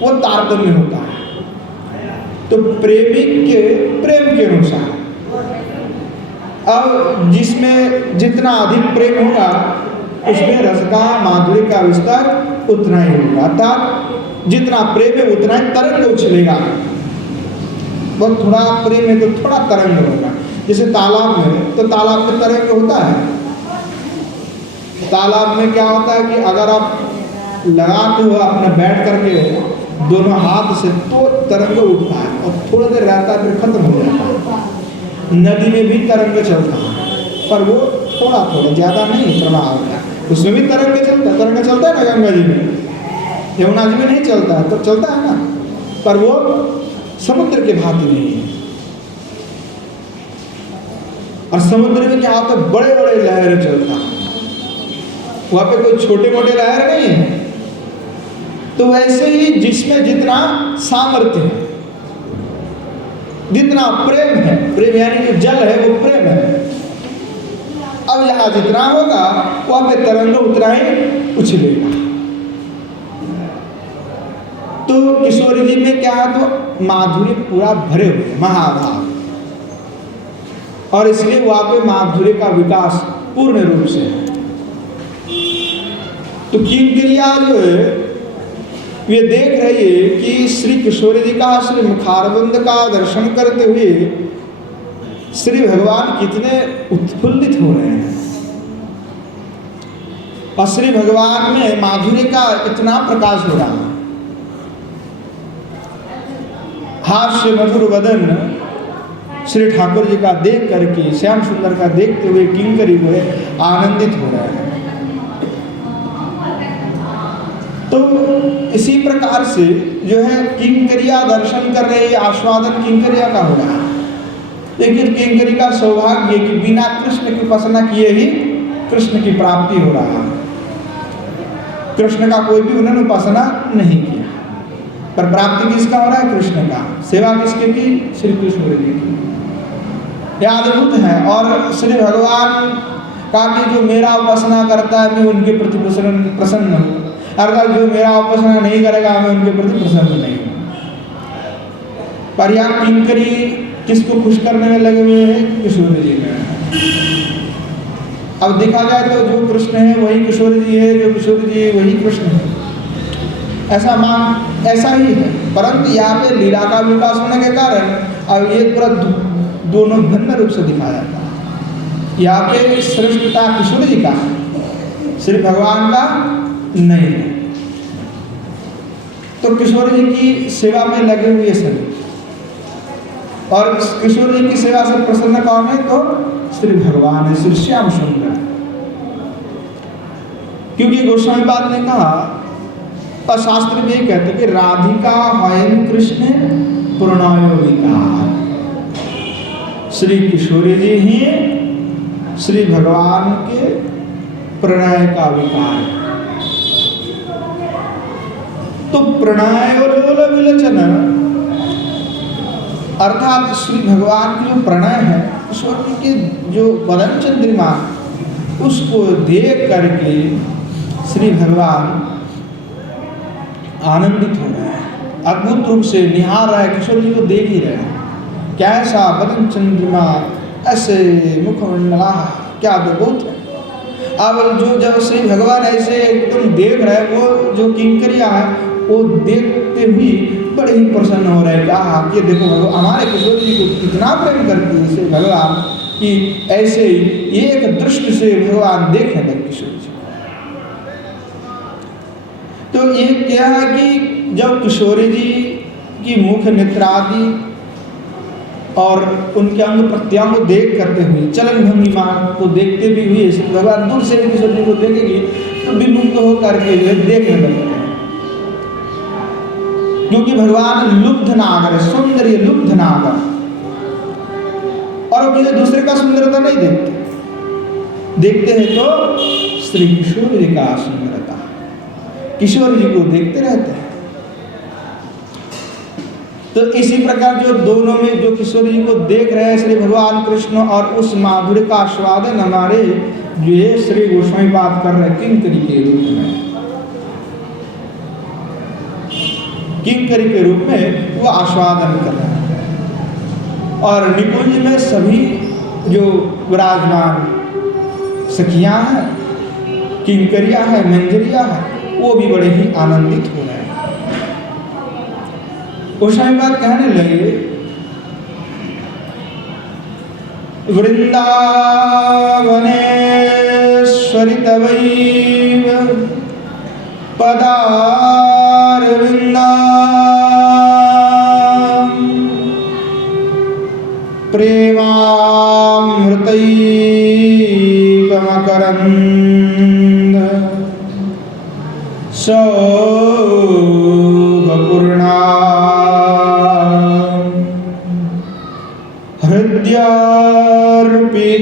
वो तारतम्य होता है। तो प्रेमिक के प्रेम के अनुसार अब जिसमें जितना अधिक प्रेम होगा उसमें रस का माधुर्य का विस्तार उतना ही होगा। अर्थात जितना प्रेम है उतना ही तरंग उछलेगा। बहुत थोड़ा प्रेम है तो थोड़ा तरंग होगा। जैसे तालाब में, तो तालाब में तरंग होता है। तालाब में क्या होता है कि अगर आप लगाते हो अपने बैठ करके दोनों हाथ से तो तरंग उठता है और थोड़ी देर रहता है फिर खत्म हो जाता है। नदी में भी तरंग चलता है पर वो थोड़ा ज़्यादा नहीं प्रवाह होता है, उसमें भी तरंग चलता है। तरंग चलता है ना गंगा जी में, यमुना जी में नहीं चलता है, तो चलता है ना, पर वो समुद्र के भांति नहीं है। और समुद्र में क्या होता है, बड़े बड़े लहर चलता है, वहां पे कोई छोटे मोटे लहर नहीं है। तो वैसे ही जिसमें जितना सामर्थ्य है, जितना प्रेम है, प्रेम यानी जो जल है वो प्रेम है, अब यहां जितना होगा वहां पे तरंग उतना ही उछलेगा। तो किशोरी जी में क्या है, तो माधुर्य पूरा भरे हुए महाभाव, और इसलिए वहां पे माधुर्य का विकास पूर्ण रूप से है। तो किंकरिया जो है वे देख रही है कि श्री किशोरी जी का श्री मुखारविंद का दर्शन करते हुए श्री भगवान कितने उत्फुल्लित हो रहे हैं, और श्री भगवान में माधुर्य का इतना प्रकाश हो रहा है। हास्य मधुर वदन श्री ठाकुर जी का देख करके, श्याम सुंदर का देखते हुए किंकरी जो है आनंदित हो रहा है। तो इसी प्रकार से जो है किंकरिया दर्शन कर रहे हैं, आस्वादन किंकरिया का हो रहा है। लेकिन किंकरी का सौभाग्य कि बिना कृष्ण की उपासना किए ही कृष्ण की प्राप्ति हो रहा है। कृष्ण का कोई भी उन्होंने उपासना नहीं किया, पर प्राप्ति किसका हो रहा है, कृष्ण का। सेवा किसके की, श्री कृष्ण जी की। यह अद्भुत है। और श्री भगवान का कि जो मेरा उपासना करता है मैं उनके प्रति प्रसन्न हूँ, अर्थात जो मेरा उपासना नहीं करेगा मैं उनके प्रति प्रसन्न नहीं हूँ। पर यहाँ किंकरी किसको खुश करने में लगे हुए हैं, किशोरी जी में। अब देखा जाए तो जो कृष्ण है वही किशोरी जी है, जो किशोरी जी वही कृष्ण है, ऐसा ही है। परंतु यहाँ पे लीला का विकास होने के कारण अब ये पूरा दोनों भिन्न रूप से दिखाया जाता है। यहाँ पे श्रेष्ठता किशोरी जी का, श्री भगवान का नहीं है। तो किशोरी जी की सेवा में लगे हुए सभी, और किशोरी जी की सेवा से प्रसन्न कौन है, तो श्री भगवान है, श्री श्याम सुंदर। क्योंकि गोस्वामी पाद ने कहा, और शास्त्र में ये कहते कि राधिका हयन कृष्ण पूर्णायो विकार, श्री किशोरी जी ही श्री भगवान के प्रणय का विकार है। तो प्रणय विलोचन अर्थात श्री भगवान की जो प्रणय है, किशोरी की जो वदन चंद्रिमा, उसको देख करके श्री भगवान आनंदित हो रहे हैं, अद्भुत रूप से निहार रहा है, किशोर जी को देख ही रहे हैं। कैसा वदन चंद्रिमा, ऐसे मुखमंडला, क्या अद्भुत है। अब जो जब श्री भगवान ऐसे एकदम देख रहे हैं, वो जो किंकरिया है वो देखते हुए बड़े ही प्रसन्न हो रहे हैं। क्या ये देखो हमारे किशोर जी को कितना प्रेम करते हैं श्री भगवान, कि ऐसे ही एक दृष्टि से भगवान देख रहे हैं किशोर जी। तो ये क्या है कि जब किशोरी जी की मुख नेत्रादि और उनके अंग प्रत्यंग को देख करते हुए, चलन भंगिमा को देखते भी हुए, श्री भगवान दूर से भी किशोर जी को देखेंगे तो विमुग्ध होकर के जो है देखने लगते हैं। क्योंकि भगवान लुब्ध नागर है, सौंदर्य लुब्ध नागर, और वो किसी दूसरे का सुंदरता नहीं देखते हैं तो श्री किशोर जी का सुंदरता, किशोर जी को देखते रहते हैं। तो इसी प्रकार जो दोनों में जो किशोर जी को देख रहे हैं श्री भगवान कृष्ण, और उस माधुर्य का आस्वादन हमारे जो श्री गोस्वामी बात कर रहे किंकरी के रूप में, किंकरी के रूप में वो आस्वादन कर रहे हैं। और निकुंज में सभी जो विराजमान सखियां हैं, किंकरिया है, मंजरिया है, वो भी बड़े ही आनंदित हो रहे हैं। गोस्वामी बात कहने लगे, वृंदावनेश्वरी तवैव पदारविंदा प्रेमामृतैकमकरन्द सौगपूर्णा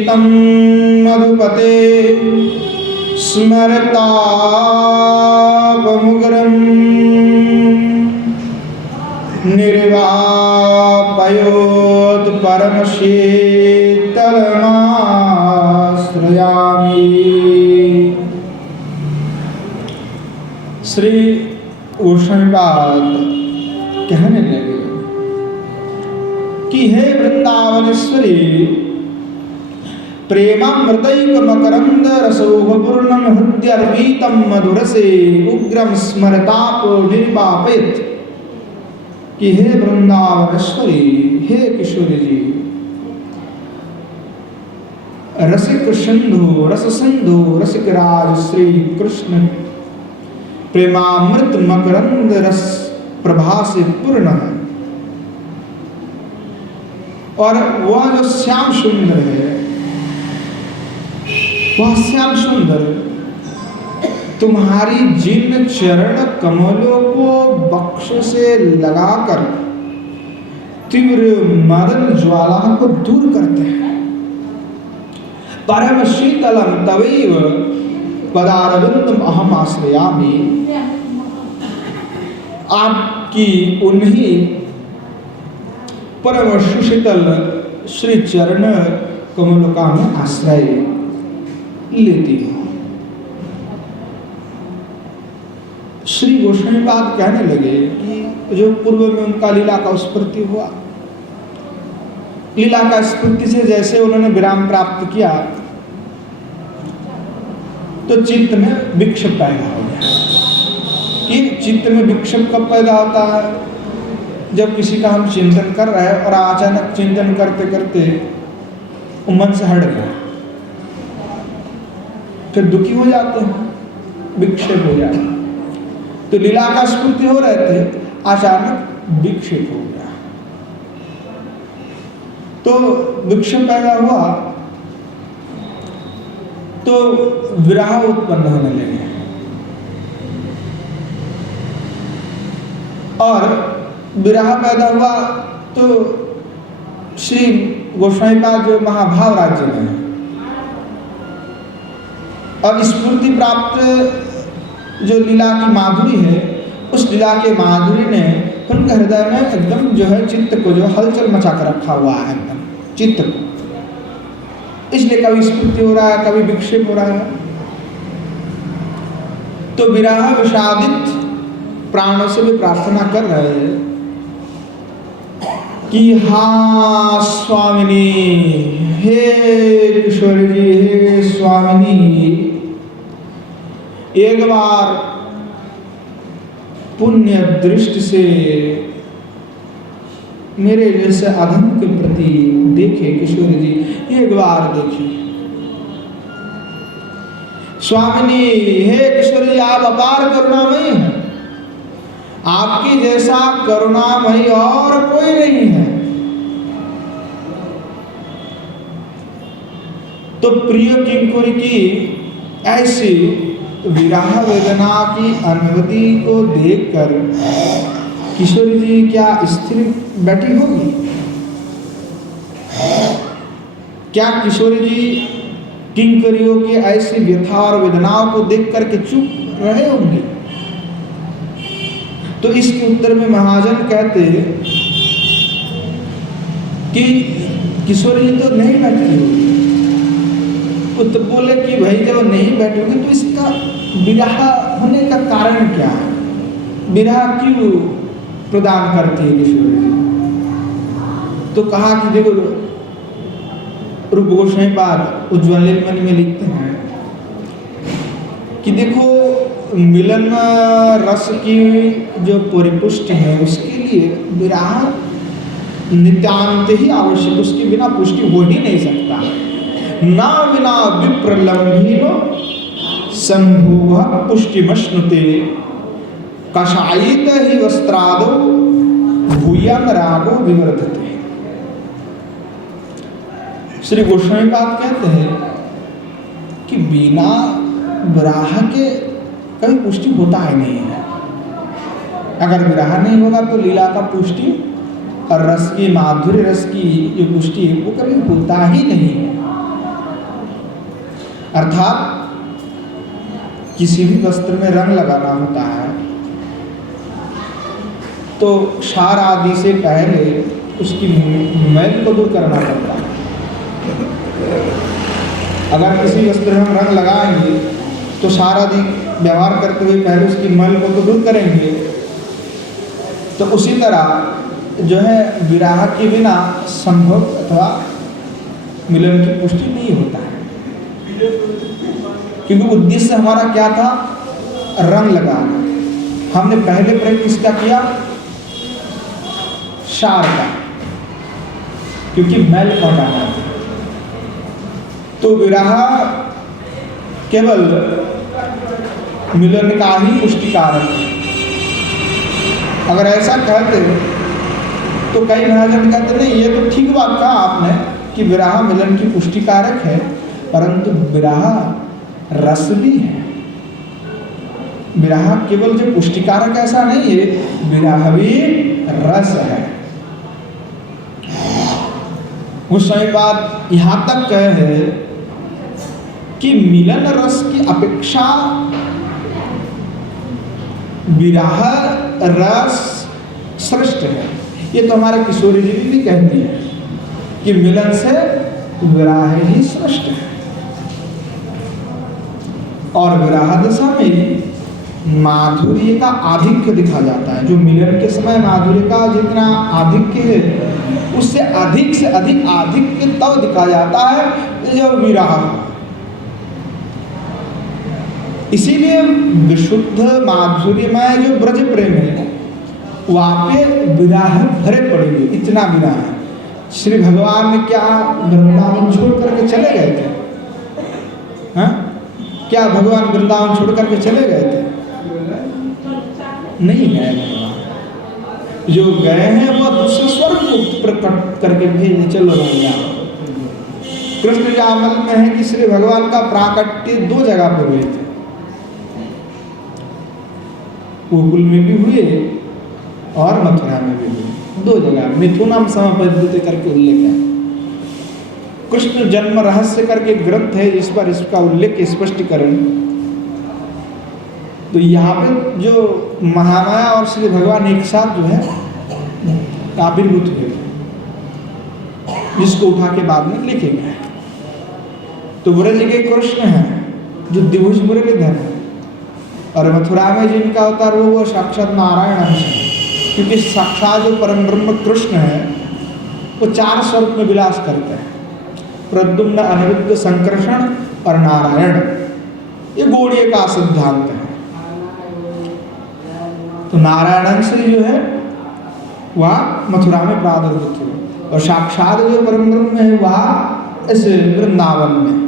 प्रीतं मधुपते स्मरतापमुग्रं निर्वापयोत् परमशीतलमाश्रयामि। श्री गोस्वामीपाद कहने लगे कि हे वृंदावनेश्वरी, प्रेमामृतैक मकरंद रसोघपूर्णं हृद्यर्पितं मधुरसे उग्रं स्मरतापो निर्वापयत्। कि हे वृंदावनेश्वरी, हे किशोरी जी, रसिक सिंधु रस सिंधु रसिक राज श्री कृष्ण प्रेमामृत मकरंद रस प्रभा से पूर्ण है, और वह जो श्याम सुंदर है, वह श्याम सुंदर तुम्हारी जिन चरण कमलों को वक्ष से लगाकर तीव्र मदन ज्वाला को दूर करते हैं। परम शीतलम तवैव पदारविंदम अहम आश्रयामि। आपकी उन्हीं परम सुशीतल श्री चरण कमलों का मैं आश्रय लेती हूँ। श्री गोस्वामीपाद कहने लगे कि जो पूर्व में उनका लीला का स्फूर्ति हुआ, लीला का स्फूर्ति से जैसे उन्होंने विराम प्राप्त किया तो चित्त में विक्षेप पैदा हो गया। कि चित्त में विक्षेप कब पैदा होता है? जब किसी का हम चिंतन कर रहे हैं और अचानक चिंतन करते करते वो मन से हट गया, फिर दुखी हो जाते हैं, विक्षेप हो जाता है। तो लीला का स्फूर्ति हो रहे थे, अचानक विक्षेप हो गया, तो विक्षेप पैदा हुआ तो विरह उत्पन्न होने लगे। और विरह पैदा हुआ तो श्री गोस्वामीपाद जो महाभाव राज्य में है, और स्फूर्ति प्राप्त जो लीला की माधुरी है, उस लीला के माधुरी ने उनके हृदय में एकदम जो है चित्त को जो हलचल मचा कर रखा हुआ है, एकदम चित्त को। इसलिए कभी स्फूर्ति हो रहा है, कभी विक्षेप हो रहा है। तो विरह विषादित प्राणों से भी प्रार्थना कर रहे हैं कि हाँ स्वामिनी, हे किशोरी जी, हे स्वामिनी, एक बार पुण्य दृष्टि से मेरे जैसे अधम के प्रति देखे किशोरी जी, एक बार देखिए। स्वामिनी, हे किशोरी जी, आप अपार करुणामयी हैं, आपकी जैसा करुणामयी और कोई नहीं है। तो प्रिय किंकुरी की ऐसी विरह वेदना की अनुभूति को देखकर किशोरी जी क्या स्थिर बैठी होगी? क्या किशोरी जी किंकरियों की ऐसी व्यथा और वेदनाओं को देख करके चुप रहे होंगे? तो इसके उत्तर में महाजन कहते कि किशोरी जी तो नहीं बैठी होगी। तो बोले कि भाई जब नहीं बैठोगे तो इसका विरह होने का कारण क्या है? विरह क्यों प्रदान करती है किशोरी जी? तो कहा कि देखो, रूप गोस्वामीपाद उज्ज्वल नीलमणि में लिखते हैं कि देखो, मिलन रस की जो परिपुष्टि है उसके लिए विरह नित्यांत ही आवश्यक, उसके बिना पुष्टि हो ही नहीं सकता। ना विना विप्रलंभिनो संभोग पुष्टिमश्नुते कषायित ही वस्त्रादो भूयं रागो विवर्धते। श्री गोस्वामीपाद कहते हैं कि बिना विरह के कभी पुष्टि होता ही नहीं है। अगर विरह नहीं होगा तो लीला का पुष्टि और रस की माधुर्य रस की जो पुष्टि है वो कभी होता ही नहीं है। अर्थात किसी भी वस्त्र में रंग लगाना होता है तो क्षार आदि से पहले उसकी मैल को दूर करना पड़ता है। अगर किसी वस्त्र में हम रंग लगाएंगे तो क्षार आदि व्यवहार करते हुए पहले उसकी मैल को तो दूर करेंगे। तो उसी तरह जो है विराह के बिना संभोग अथवा मिलन की पुष्टि नहीं होता है, क्योंकि उद्देश्य हमारा क्या था? रंग लगाना। हमने पहले प्रयत्न किसका किया? क्षार का, क्योंकि मैल को हटाना था। तो विराह केवल मिलन का ही पुष्टि कारक है। अगर ऐसा कहते तो कई महाजन कहते नहीं, ये तो ठीक बात कहा आपने कि विराह मिलन की पुष्टि कारक है, परंतु विराह रस भी है। विराह केवल जो पुष्टिकारक ऐसा नहीं है, विराह भी रस है। उस समय बात यहां तक कहे कि मिलन रस की अपेक्षा विराह रस श्रेष्ठ है। ये तो हमारे किशोरी जी भी कहती है कि मिलन से विराह ही श्रेष्ठ है। और विराह दशा में माधुर्य का आधिक्य दिखा जाता है। जो मिलन के समय माधुर्य का जितना आधिक्य है, उससे अधिक से अधिक आधिक्य तब दिखा जाता है जब विराह। इसीलिए विशुद्ध माधुर्यमय जो ब्रज प्रेम है, वहाँ पे विराह भरे पड़ेंगे। इतना विराह है। श्री भगवान ने क्या वृंदावन छोड़ करके चले गए थे? हाँ, क्या भगवान वृंदावन छोड़ करके चले गए थे? नहीं गए भगवान। जो गए हैं वो दूसरे स्वर्ग को प्रकट करके भेजे, चलो भैया। कृष्ण जामल में है कि श्री भगवान का प्राकट्य 2 जगह पर हुए थे। गोकुल में भी हुए और मथुरा में भी हुए। 2 जगह मिथुनम समपद्धति करके उल्लेख है। कृष्ण जन्म रहस्य करके ग्रंथ है, इस पर इसका उल्लेख स्पष्टीकरण। तो यहाँ पे जो महामाया और श्री भगवान एक साथ जो है आविर्भूत हुए, जिसको उठा के बाद में लिखे गए। तो ब्रज के कृष्ण हैं जो द्विभुज मुरलीधर है, और मथुरा में जिनका अवतार वो साक्षात नारायण अंश है। क्योंकि साक्षात जो परम ब्रह्म कृष्ण है वो 4 स्वरूप में विलास करते हैं: प्रद्युम्न, अनिरुद्ध, संकर्षण और नारायण। ये गौड़ीय का सिद्धांत है। तो नारायण अंश जो है वह मथुरा में प्रादुर्भूत हुए, और साक्षात जो परम ब्रह्म है वह इस वृंदावन में।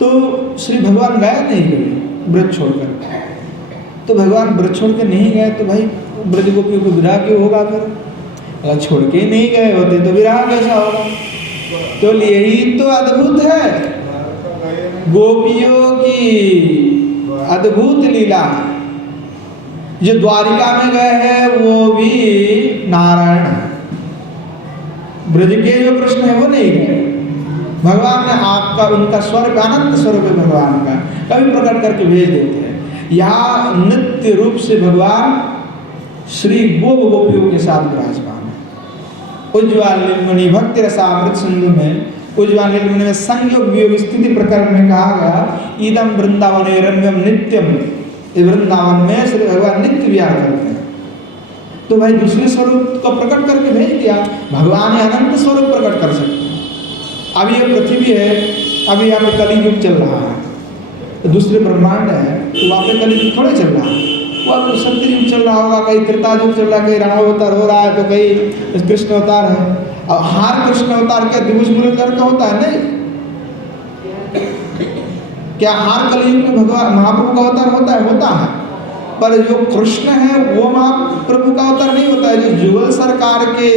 तो श्री भगवान गए नहीं गए ब्रज छोड़कर। तो भगवान ब्रज छोड़ के नहीं गए तो भाई ब्रज गोपियों को विराह क्यों होगा? फिर अगर छोड़ के नहीं गए होते तो विराह कैसा होगा? तो यही तो अद्भुत है गोपियों की अद्भुत लीला। जो द्वारिका में गए हैं वो भी नारायण, ब्रज के जो कृष्ण है वो नहीं गए। भगवान ने आपका उनका स्वरूप अनंत स्वरूप है भगवान का, कभी प्रकट करके भेज देते हैं। यहाँ नित्य रूप से भगवान श्री गोपियों के साथ विराजमान है। उज्ज्वल नीलमणि भक्ति रसामृत सिंधु में उज्ज्वल नीलमणि में संयोग वियोग स्थिति प्रकरण में कहा गया, इदम वृंदावन रम्यम नित्यम। वृंदावन में श्री भगवान नित्य विहार करते हैं। तो भाई दूसरे स्वरूप को प्रकट करके भेज दिया। भगवान अनंत स्वरूप प्रकट कर सकते हैं। अभी ये पृथ्वी है, अभी यहाँ पे कलि युग चल रहा है, तो दूसरे ब्रह्मांड है तो वहाँ पे कलि युग थोड़े चल रहा है। वह सत्य युग चल रहा होगा, कहीं त्रेता युग चल रहा है, कहीं राम अवतार हो रहा है, तो कहीं कृष्ण अवतार है। अब हर कृष्ण अवतार क्या द्विभुज मुरलीधर का होता है? नहीं। क्या हर कलयुग में भगवान महाप्रभु का अवतार होता है? होता है। पर जो कृष्ण है वो महाप्रभु का अवतार नहीं होता है। जो जुगल सरकार के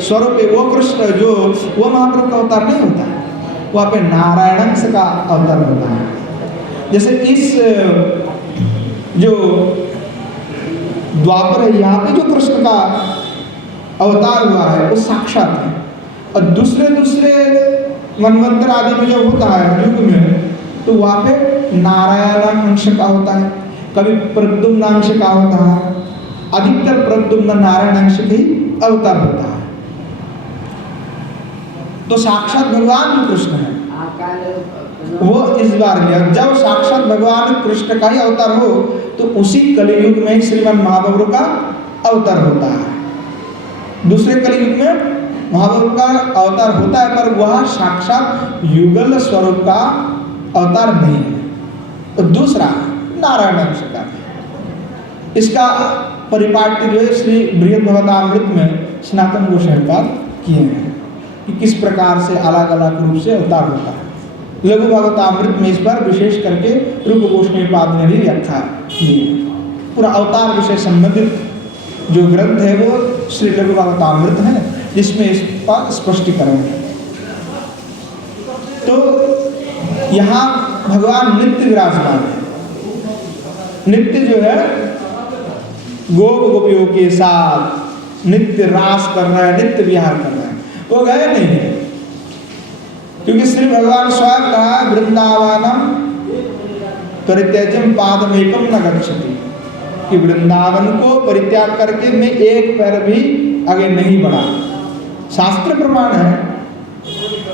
स्वरूप है वो कृष्ण, जो वो महाप्रभु का अवतार नहीं होता है। वहाँ पे नारायण का अवतार होता है। जैसे इस जो द्वापर है यहाँ पे जो कृष्ण का अवतार हुआ है वो साक्षात है, और दूसरे मनवंतर आदि में जब होता है युग में, तो वहाँ पे नारायण अंश का होता है, कभी प्रद्युम्न अंश का होता है, अधिकतर प्रद्युम्न नारायण अंश का ही अवतार होता है। तो साक्षात भगवान कृष्ण है वो इस बार लिया। जब साक्षात भगवान कृष्ण का ही अवतार हो तो उसी कलियुग में श्रीमद् महाप्रभु का अवतार होता है। दूसरे कलियुग में महाप्रभु का अवतार होता है, पर वह साक्षात युगल स्वरूप का अवतार नहीं है। तो दूसरा नारायण अंश का, इसका परिपाटी जो है श्री बृहद भगवतामृत में सनातन गोस्वामी किए हैं कि किस प्रकार से अलग अलग रूप से अवतार होता है। लघु भागवतामृत में इस पर विशेष करके रूप गोस्वामी पाद ने भी व्याख्या की है। पूरा अवतार विषय संबंधित जो ग्रंथ है वो श्री लघु भागवतामृत है, जिसमें इस पर स्पष्टीकरण है। तो यहाँ भगवान नित्य विराजमान है। नित्य जो है गोप गोपियों के साथ नित्य रास कर रहा है, नित्य विहार कर रहा है, वो गए नहीं है। क्योंकि श्री भगवान स्वयं कहा वृंदावनम परित्यजम पादमेकम न गच्छति, कि वृंदावन को परित्याग करके मैं एक पैर भी आगे नहीं बढ़ा। शास्त्र प्रमाण है,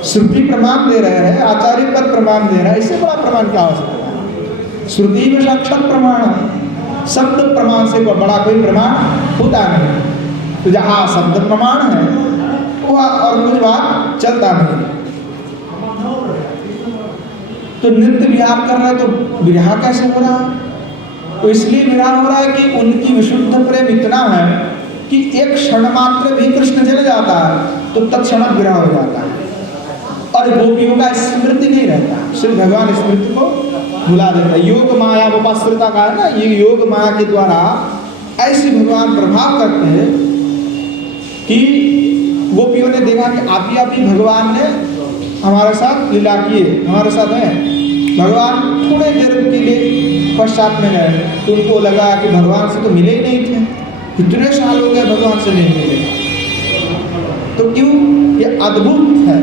श्रुति प्रमाण दे रहे हैं, आचार्य पर प्रमाण दे रहा है, इससे बड़ा प्रमाण क्या हो सकता है। श्रुति में साक्षात प्रमाण है, शब्द प्रमाण से बड़ा कोई प्रमाण होता नहीं। तो जहाँ शब्द प्रमाण है वह और कुछ बात चलता नहीं। तो नित्य विहार कर रहा है, तो विवाह कैसे हो रहा है? तो इसलिए विवाह हो रहा है कि उनकी विशुद्ध प्रेम इतना है कि एक क्षण मात्र भी कृष्ण चले जाता है तो तत्क्षण विवाह हो जाता है, और गोपियों का स्मृति नहीं रहता। सिर्फ भगवान स्मृति को भुला देता है। योग माया उपाश्रिता का है ना, ये योग माया के द्वारा ऐसे भगवान प्रभाव करते हैं कि गोपियों ने देखा कि आप ही भगवान ने हमारे साथ लीला किए, हमारे साथ हैं। भगवान थोड़े देर के लिए पश्चात में गए तो उनको लगा कि भगवान से तो मिले ही नहीं थे, इतने साल हो गए भगवान से नहीं मिले। तो क्यों? ये अद्भुत है,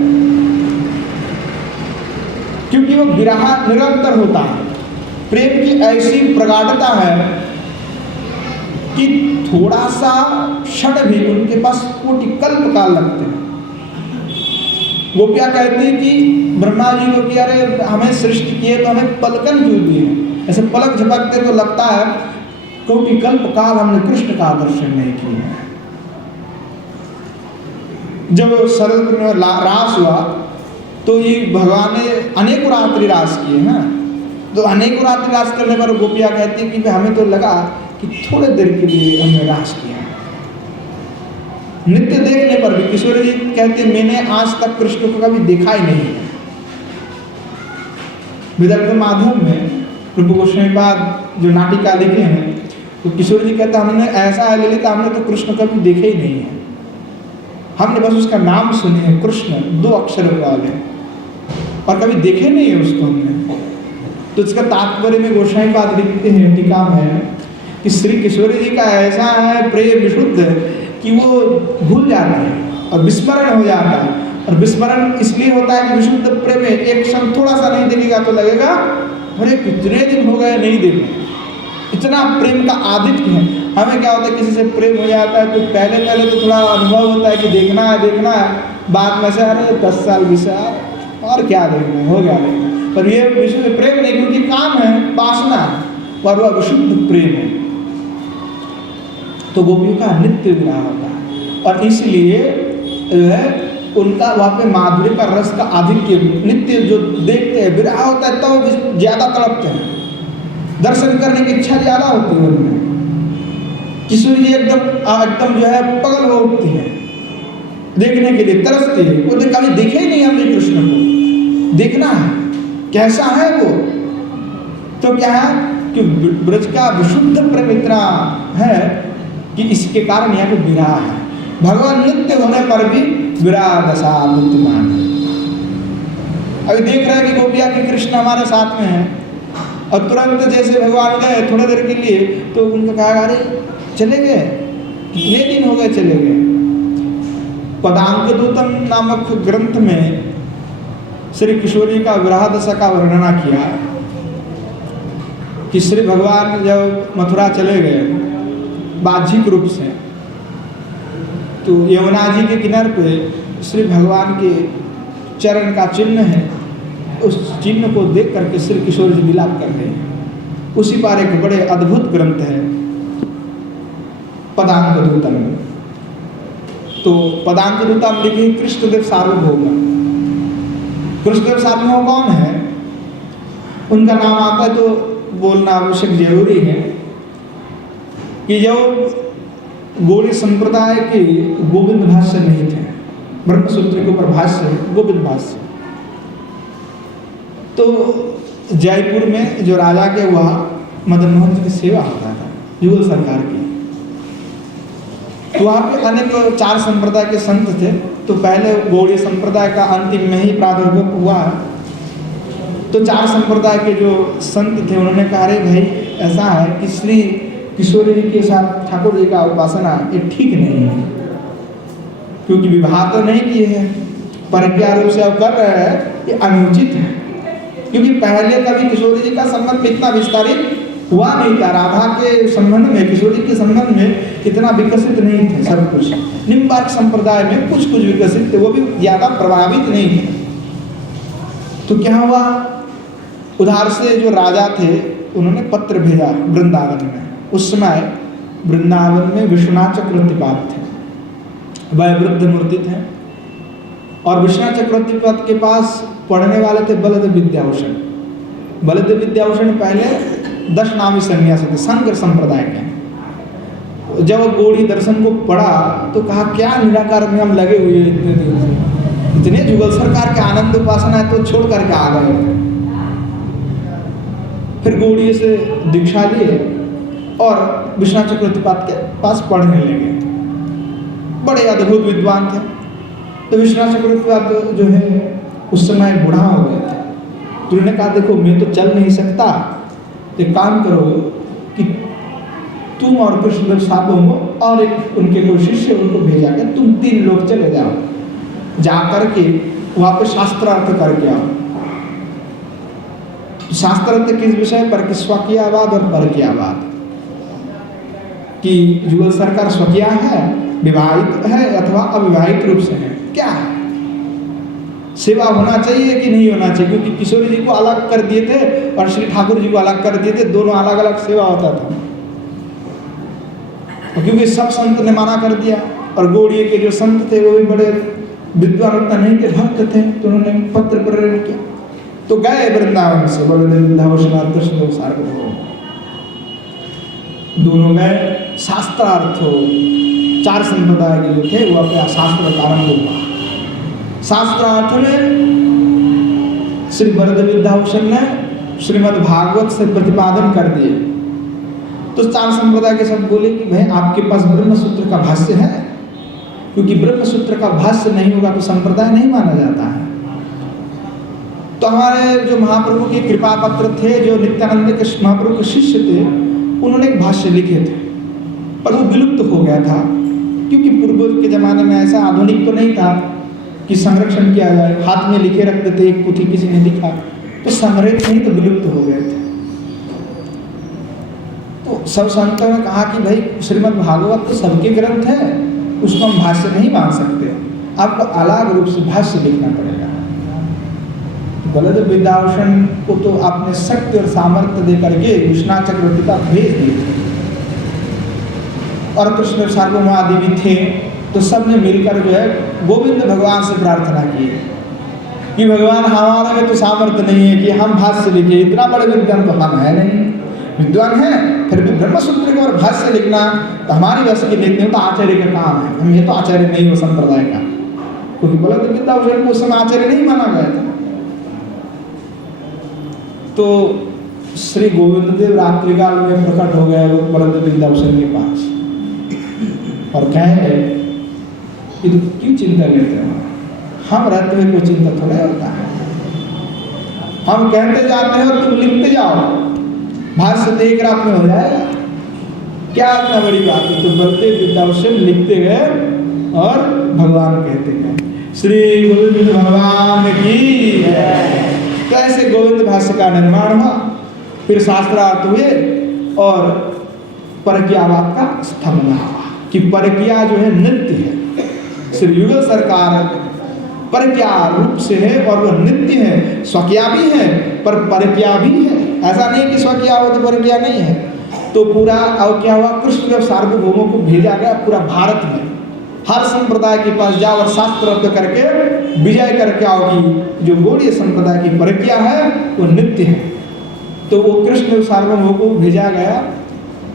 क्योंकि वो विरह निरंतर होता है। प्रेम की ऐसी प्रगाढ़ता है कि थोड़ा सा क्षण भी उनके पास कोटि कल्प काल लगते हैं। वो क्या कहते हैं कि ब्रह्मा जी को कि अरे हमें सृष्टि किए तो हमें पलकन क्यों दिए, ऐसे पलक झपकते तो लगता है कोटि कल्प काल हमने कृष्ण का दर्शन नहीं किया। जब शरद में रास हुआ तो ये भगवान ने अनेकों रात्रि रास किए हैं। तो अनेकों रात्रि रास करने पर गोपियाँ कहती है कि हमें तो लगा कि थोड़े देर के लिए हमने रास किया। नित्य देखने पर भी किशोर जी कहते मैंने आज तक कृष्ण को कभी देखा ही नहीं है। विदर्भ माध्यम में रूप गोस्वामी पाद जो नाटिका लिखे हैं तो किशोर जी कहते हमने ऐसा है ललिता, हमने तो कृष्ण कभी देखे ही नहीं है, हमने बस उसका नाम सुने हैं, कृष्ण 2 अक्षर वाले, और कभी देखे नहीं है उसको हमने। तो इसका तात्पर्य में गोस्वामी पाद लिखते हैं टीका में कि श्री किशोरी जी का ऐसा है प्रेम विशुद्ध कि वो भूल जाता है और विस्मरण हो जाता है। और विस्मरण इसलिए होता है कि विशुद्ध प्रेम में एक क्षण थोड़ा सा नहीं देखेगा तो लगेगा अरे कितने दिन हो गए नहीं देखे, इतना प्रेम का आदित्य है। हमें क्या होता है किसी से प्रेम हो जाता है तो पहले तो थोड़ा अनुभव होता है कि देखना है, बाद में से अरे 10 साल 20 साल और क्या देखना है, हो गया देखना। पर ये विशुद्ध प्रेम नहीं, क्योंकि काम है, वासना है, और वह विशुद्ध प्रेम है। तो गोपियों का नित्य विवाह होता है, और इसलिए जो है उनका वहाँ पे माधुर्य का रस का आधिक्य नित्य जो देखते हैं, विवाह होता है तो ज्यादा तड़पते हैं, दर्शन करने की इच्छा ज्यादा होती है उनमें। किशोर जी एकदम जो है पगल हो उठती है, देखने के लिए तरसती है। वो तो कभी देखे ही नहीं हमने कृष्ण को, देखना है कैसा है वो। तो क्या है कि ब्रज का विशुद्ध प्रेम इतना है कि इसके कारण यहाँ पे विरह है। भगवान नित्य होने पर भी विरह दशा विद्यमान है। अभी देख रहे हैं कि गोपिया के कृष्ण हमारे साथ में है, और तुरंत जैसे भगवान गए थोड़ी देर के लिए तो उनका कहा अरे चले गए, कितने दिन हो गए चले गए। पदांक दूतम नामक ग्रंथ में श्री किशोर जी का विरह दशा का वर्णना किया कि श्री भगवान जब मथुरा चले गए बाह्यिक रूप से, तो यमुना जी के किनारे पे श्री भगवान के चरण का चिन्ह है, उस चिन्ह को देख करके श्री किशोर जी विलाप कर रहे हैं। उसी पर एक बड़े अद्भुत ग्रंथ है पदांक दूतम। तो पदांक दूतम लिखे कृष्णदेव सार्वभौम। कृष्णदेव सार्वभौम कौन है? उनका नाम आता है तो बोलना आवश्यक जरूरी है कि जो गौड़ी संप्रदाय के गोविंद भाष्य नहीं थे, ब्रह्मसूत्र के ऊपर भाष्य गोविंद भाष्य। तो जयपुर में जो राजा के वहाँ मदन मोहन जी की सेवा होता था युगल सरकार की, तो वहाँ पे अनेक 4 संप्रदाय के संत थे। तो पहले गौड़ीय संप्रदाय का अंतिम में ही प्रादुर्भाव हुआ। तो 4 संप्रदाय के जो संत थे उन्होंने कहा, अरे भाई ऐसा है कि श्री किशोर जी के साथ ठाकुर जी का उपासना ये ठीक नहीं है, क्योंकि विवाह तो नहीं किए हैं, परक्रिया रूप से अब कर रहे हैं, ये अनुचित है। क्योंकि पहले कभी किशोर जी का संबंध इतना विस्तारित हुआ नहीं था, राधा के संबंध में किशोर जी के संबंध में इतना विकसित नहीं थे। सब कुछ निम्बार्क संप्रदाय में कुछ कुछ विकसित थे, वो भी ज्यादा प्रभावित नहीं थे। तो क्या हुआ, उधर से जो राजा थे उन्होंने पत्र भेजा वृंदावन में। उस समय वृंदावन में विश्वनाथ चक्रवर्तीपाद थे, वह वृद्ध मूर्ति थे, और विश्वनाथ चक्रवर्तीपाद के पास पढ़ने वाले थे बलदेव विद्याभूषण। बलदेव विद्याभूषण पहले 10 नामी सन्यासी थे, संकर संप्रदाय के। जब गौड़ी दर्शन को पढ़ा तो कहा, क्या निराकार में हम लगे हुए इतने दिन से, इतने जुगल सरकार के आनंद उपासना है तो छोड़ करके आ गए। फिर गौड़ी से दीक्षा लिए और विश्वनाथ चक्रवर्तीपाद के पास पढ़ने लगे। बड़े अद्भुत विद्वान थे। तो विश्वनाथ चक्रवर्तीपाद जो है उस समय बूढ़ा हो गए थे। तो उन्होंने कहा, देखो मैं तो चल नहीं सकता, तो एक काम करो कि तुम और कृष्णदेव सार्वभौम और एक उनके कोई शिष्य उनको भेजा के तुम 3 लोग चले जाओ, जा करके वहाँ पे शास्त्रार्थ करके आओ। शास्त्रार्थ किस विषय पर? कि स्वकीयवाद और परकीयवाद, कि युगल सरकार स्वकीय है, विवाहित है अथवा अविवाहित रूप से है, क्या है, सेवा होना चाहिए कि नहीं होना चाहिए। क्योंकि किशोर जी को अलग कर दिए थे और श्री ठाकुर जी को अलग कर दिए थे, दोनों अलग अलग सेवा होता था। क्योंकि सब संत ने माना कर दिया, और गौड़ीय के जो संत थे वो भी बड़े विद्वान उतना नहीं थे, भक्त थे, तो उन्होंने पत्र प्रेरण किया। तो गए वृंदावन से बलदेव विद्याभूषण और कृष्णदेव सार्वभौम दोनों गए। शास्त्रार्थ 4 संप्रदाय के जो थे वो अपने शास्त्र का आरंभ हुआ। शास्त्रार्थ में श्री बलदेव विद्याभूषण ने श्रीमद् भागवत से प्रतिपादन कर दिए। तो 4 संप्रदाय के सब बोले कि भाई आपके पास ब्रह्मसूत्र का भाष्य है, क्योंकि ब्रह्मसूत्र का भाष्य नहीं होगा तो संप्रदाय नहीं माना जाता है। तो हमारे जो महाप्रभु के कृपा पत्र थे, जो नित्यानंद के महाप्रभु के शिष्य थे, उन्होंने एक भाष्य लिखे थे, पर वो विलुप्त हो गया था। क्योंकि पूर्व के जमाने में ऐसा आधुनिक तो नहीं था कि संरक्षण किया जाए, हाथ में लिखे रखते थे, एक पुथी किसी ने लिखा तो संग्रहित नहीं, तो विलुप्त हो गए थे। तो सब संतों ने कहा कि भाई श्रीमद् भागवत तो सबके ग्रंथ है, उसको हम भाष्य नहीं मान सकते, आपको अलग रूप से भाष्य लिखना पड़ेगा। बलदेव विद्याभूषण को तो आपने शक्ति और सामर्थ्य दे करके विश्वनाथ चक्रवर्तीपाद भेज दिए थे, और कृष्णदेव सार्वभौम आदि भी थे। तो सब ने मिलकर जो है गोविंद भगवान से प्रार्थना की कि भगवान हमारे में तो सामर्थ्य नहीं है कि हम भाष्य लिखे, इतना बड़े विद्वान तो हम है नहीं, विद्वान है फिर भी ब्रह्मसूत्र के और भाष्य लिखना तो हमारी वश की नहीं, तो आचार्य का काम है, हम ये तो आचार्य नहीं हो संप्रदाय का। क्योंकि बलदेव विद्याभूषण को उस समय आचार्य नहीं माना गया था। तो श्री गोविंद देव रात्रिकाल में प्रकट हो गए बलदेव विद्याभूषण के पास और कहे कि तुम क्यों चिंता लेते हो, हम रहते हुए कोई चिंता थोड़ा होता है, हम कहते जाते हैं और तुम लिखते जाओ, भाष्य तो एक रात में हो जाएगा, क्या इतना बड़ी बात है। तो बलदेव विद्याभूषण लिखते गए और भगवान कहते गए। श्री गोविंद भगवान की कैसे गोविंद भाष्य का निर्माण हुआ, फिर शास्त्रार्थ हुए और परकीयावाद का स्थापना हुआ कि परकीया जो है नित्य है। श्री युगल सरकार परकीया रूप से है और वह नित्य है, स्वकीया भी है पर परकीया भी है। ऐसा नहीं कि स्वकीया हो तो परकीया नहीं है। तो पूरा और क्या हुआ, कृष्ण जब सार्वभौमों को भेजा गया पूरा भारत में, हर संप्रदाय के पास जाओ और शास्त्र करके विजय करके आओ कि जो गौड़ीय संप्रदाय की परकीया है वो नित्य है। तो वो कृष्ण सार्वभौमों को भेजा गया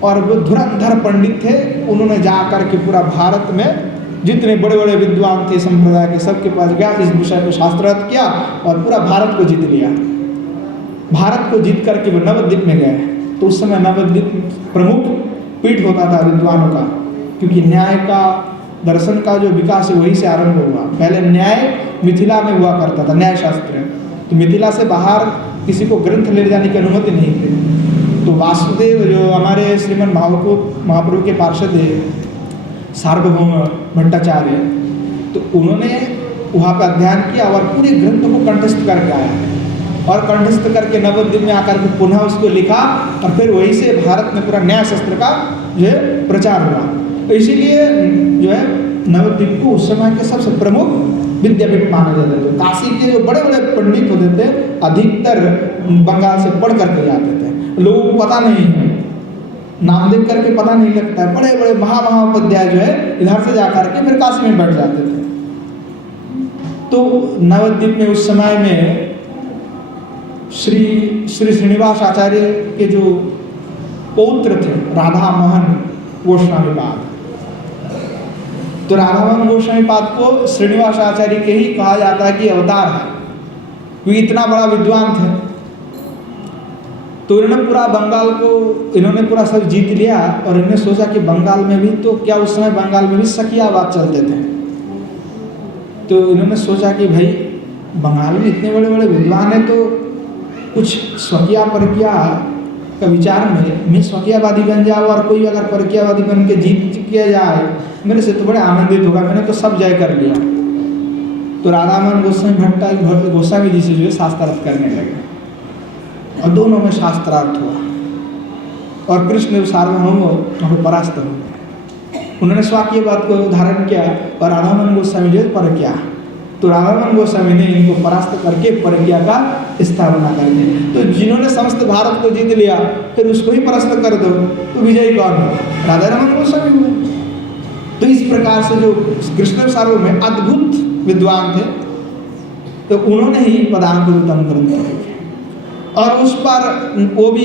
और वो धुरंधर पंडित थे, उन्होंने जा करके पूरा भारत में जितने बड़े बड़े विद्वान थे संप्रदाय के सबके पास गया, इस विषय को शास्त्रार्थ किया और पूरा भारत को जीत लिया। भारत को जीत करके वो नवद्वीप में गए। तो उस समय नवद्वीप प्रमुख पीठ होता था विद्वानों का, क्योंकि न्याय का दर्शन का जो विकास है वहीं से आरंभ हुआ। पहले न्याय मिथिला में हुआ करता था, न्याय शास्त्र, तो मिथिला से बाहर किसी को ग्रंथ ले जाने की अनुमति नहीं थी। तो वासुदेव जो हमारे श्रीमद् महाप्रभु के पार्षद है सार्वभौम भट्टाचार्य, तो उन्होंने वहाँ पर अध्ययन किया और पूरे ग्रंथ को कंठस्थ करके आया और कंठस्थ करके नवद्वीप में आकर के पुनः उसको लिखा और फिर वहीं से भारत में पूरा न्याय शास्त्र का जो है प्रचार हुआ। तो इसीलिए जो है नवद्वीप को उस समय के सबसे प्रमुख विद्यापीठ माना जाता था। काशी के जो बड़े बड़े पंडित होते थे अधिकतर बंगाल से पढ़ करके जाते थे, लोगों को पता नहीं है, नाम देख करके पता नहीं लगता है। बड़े बड़े महाउपाध्याय जो है इधर से जाकर के फिर काशी में बैठ जाते थे। तो नवद्वीप में उस समय में श्री श्रीनिवास आचार्य के जो पौत्र थे राधा मोहन गोस्वामी पाद, तो राधा मोहन गोस्वामी पाद को श्रीनिवास आचार्य के ही कहा जाता है कि अवतार है, वे इतना बड़ा विद्वान थे। तो इन्होंने पूरा बंगाल को इन्होंने पूरा सब जीत लिया और इन्होंने सोचा कि बंगाल में भी तो क्या उस समय बंगाल में भी शकियावाद चलते थे। तो इन्होंने सोचा कि भाई बंगाल में इतने बड़े बड़े विद्वान हैं तो कुछ स्वकीया परकीया का विचार में मैं स्वकीयावादी बन जाऊँ और कोई अगर परकीयावादी बन के जीत किया जाए मेरे से तो बड़े आनंदित होगा। मैंने तो सब जय कर लिया। तो राधा मोहन गोस्वामी गोस्वामी जी से जो है शास्त्रार्थ करने लगे और दोनों में शास्त्रार्थ हुआ और कृष्ण सार्वभौम को परास्त हो गए। उन्होंने स्वकीयवाद को धारण किया और राधा मोहन गोस्वामी जो परकीया, तो राधा मोहन गोस्वामी ने इनको परास्त करके परकीया का स्थापना कर दी। तो जिन्होंने समस्त भारत को जीत लिया फिर उसको ही परास्त कर दो तो विजयी कौन हो? राधा रमन गोस्वामी हुए। तो इस प्रकार से जो कृष्ण सार्वभौम में अद्भुत विद्वान थे तो उन्होंने ही पदांकुरुतम ग्रंथ लिखे और उस पर वो भी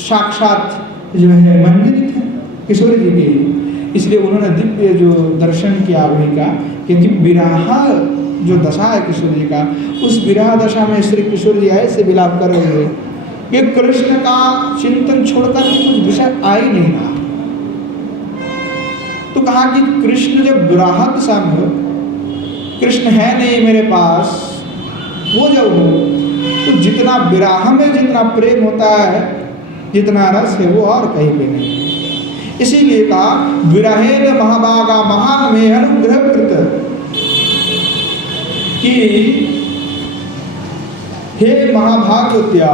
साक्षात जो है मंदिर थे किशोर जी के, इसलिए उन्होंने दिव्य जो दर्शन किया वही का, क्योंकि विराह जो दशा है किशोर जी का, उस विराह दशा में श्री किशोर जी ऐसे विलाप कर रहे थे कि कृष्ण का चिंतन छोड़कर कुछ विषय आ ही नहीं रहा। तो कहा कि कृष्ण जब विराह दशा में हो, कृष्ण है नहीं मेरे पास, वो जब हो तो जितना विराह में जितना प्रेम होता है, जितना रस है वो और कहीं पे नहीं है। इसीलिए कहा विरहेन महाभागा महान में अनुग्रह कृत कि हे महाभागवत्या,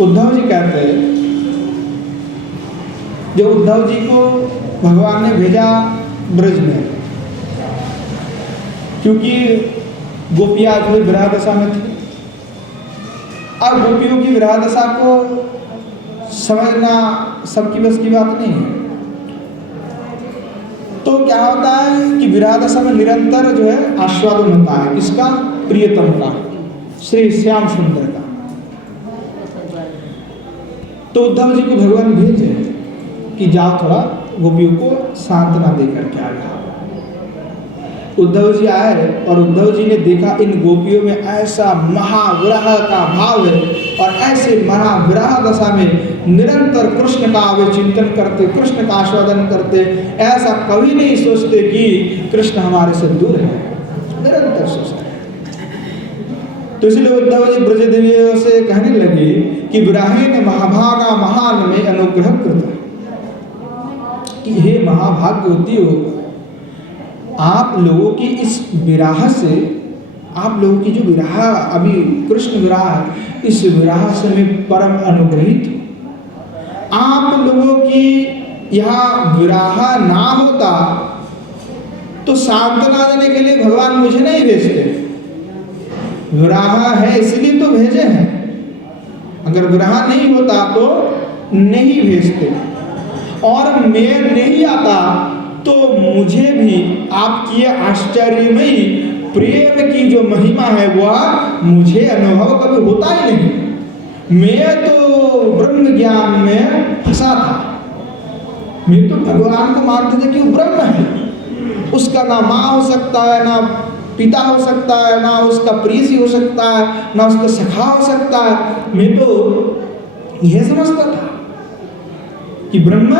उद्धव जी कहते हैं जो उद्धव जी को भगवान ने भेजा ब्रज में, क्योंकि गोपियाँ जो विरह दशा में थी और गोपियों की विरह दशा को समझना सबकी बस की बात नहीं है। तो क्या होता है कि विरह दशा में निरंतर जो है आस्वादन होता है, किसका? प्रियतम का, श्री श्याम सुंदर का। तो उद्धव जी को भगवान भेजे कि जाओ थोड़ा गोपियों को सांत्वना देकर के आ जाओ। उद्धव जी आए और उद्धव जी ने देखा इन गोपियों में ऐसा महाविरह का भाव है और ऐसे महाविरह दशा में निरंतर कृष्ण का वे चिंतन करते, कृष्ण का आस्वादन करते, ऐसा कभी नहीं सोचते कि कृष्ण हमारे से दूर है, निरंतर सोचते हैं। तो इसलिए उद्धव जी ब्रज देवियों से कहने लगे कि विराहीन महाभागा महान में अनुग्रह कृत, कि हे महाभाग्यवती हो, आप लोगों की इस विराह से, आप लोगों की जो विराह अभी कृष्ण विराह है, इस विराह से मैं परम अनुग्रहित हूँ। आप लोगों की यहाँ विराह ना होता तो सांत्वना देने के लिए भगवान मुझे नहीं भेजते। विराह है इसलिए तो भेजे हैं, अगर विराह नहीं होता तो नहीं भेजते। और मैं नहीं आता तो मुझे भी आपकी आश्चर्यमयी प्रेम की जो महिमा है वह मुझे अनुभव कभी होता ही नहीं। मैं तो ब्रह्म ज्ञान में फंसा था, मैं तो भगवान को मानते थे कि वो ब्रह्म है, उसका ना माँ हो सकता है, ना पिता हो सकता है, ना उसका प्रेयसी हो सकता है, ना उसका सखा हो सकता है। मैं तो यह समझता था कि ब्रह्म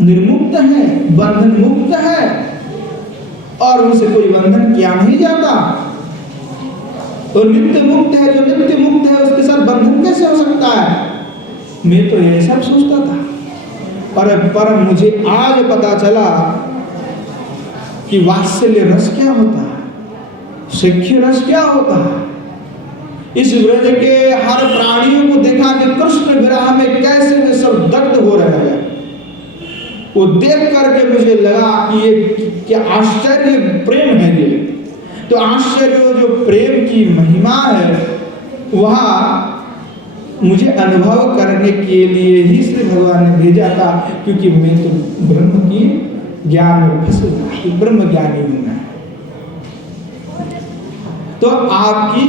निर्मुक्त है, बंधन मुक्त है और उनसे कोई बंधन किया नहीं जाता। तो नित्य मुक्त है, जो नित्य मुक्त है उसके साथ बंधन कैसे हो सकता है? मैं तो यह सब सोचता था। पर मुझे आज पता चला कि वात्सल्य रस क्या होता है, सख्य रस क्या होता है। इस ब्रज के हर प्राणियों को देखा कि कृष्ण विरह में कैसे वे सब दग्ध हो रहे हैं। वो देख करके मुझे लगा कि ये क्या आश्चर्य प्रेम है। ये तो आश्चर्य जो प्रेम की महिमा है वह मुझे अनुभव करने के लिए ही श्री भगवान ने भेजा था, क्योंकि मैं तो ब्रह्म की ज्ञान में फंस गया, ब्रह्म ज्ञानी हूं मैं। तो आपकी